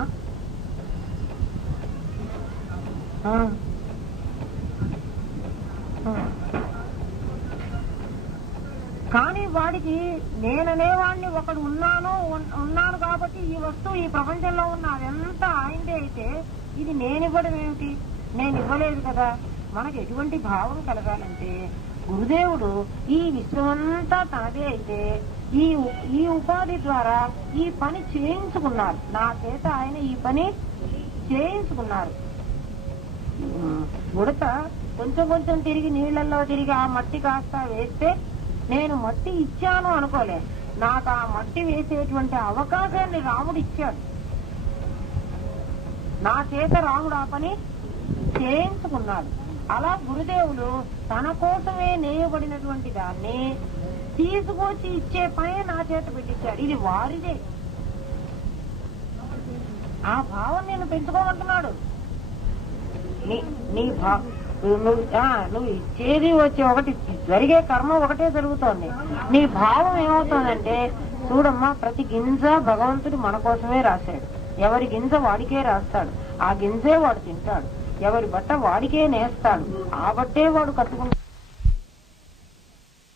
కానీ వాడికి నేననేవాడిని ఒకడు ఉన్నాను కాబట్టి ఈ వస్తువు ఈ ప్రపంచంలో ఉన్న అదంతా ఆయనదే అయితే ఇది నేనివ్వడం ఏమిటి, నేను ఇవ్వలేదు కదా. మనకి ఎటువంటి భావం కలగాలంటే, గురుదేవుడు ఈ విశ్వమంతా తనదే అయితే ఈ ఉపాధి ద్వారా ఈ పని చేయించుకున్నారు, నా చేత ఆయన ఈ పని చేయించుకున్నారు. ఉడత కొంచెం కొంచెం తిరిగి నీళ్లలో తిరిగి ఆ మట్టి కాస్త వేస్తే నేను మట్టి ఇచ్చాను అనుకోలే, నాకు ఆ మట్టి వేసేటువంటి అవకాశాన్ని రాముడు ఇచ్చాడు. నా చేత రాముడు ఆ పని చేయించుకున్నాడు. అలా గురుదేవులు తన కోసమే నేయబడినటువంటి దాన్ని తీసుకొచ్చి ఇచ్చే పని నా చేత పెట్టించాడు. ఇది వారిదే. ఆ భావం నేను పెంచుకోమంటున్నాడు. నువ్వు ఇచ్చేది వచ్చి ఒకటి జరిగే కర్మ ఒకటే జరుగుతోంది. నీ భావం ఏమవుతోందంటే, చూడమ్మా, ప్రతి గింజ భగవంతుడు మన కోసమే రాశాడు. ఎవరి గింజ వాడికే రాస్తాడు, ఆ గింజే వాడు తింటాడు. ఎవరి బట్ట వాడికే నేస్తాడు, ఆ బట్టే వాడు కట్టుకుంటాడు.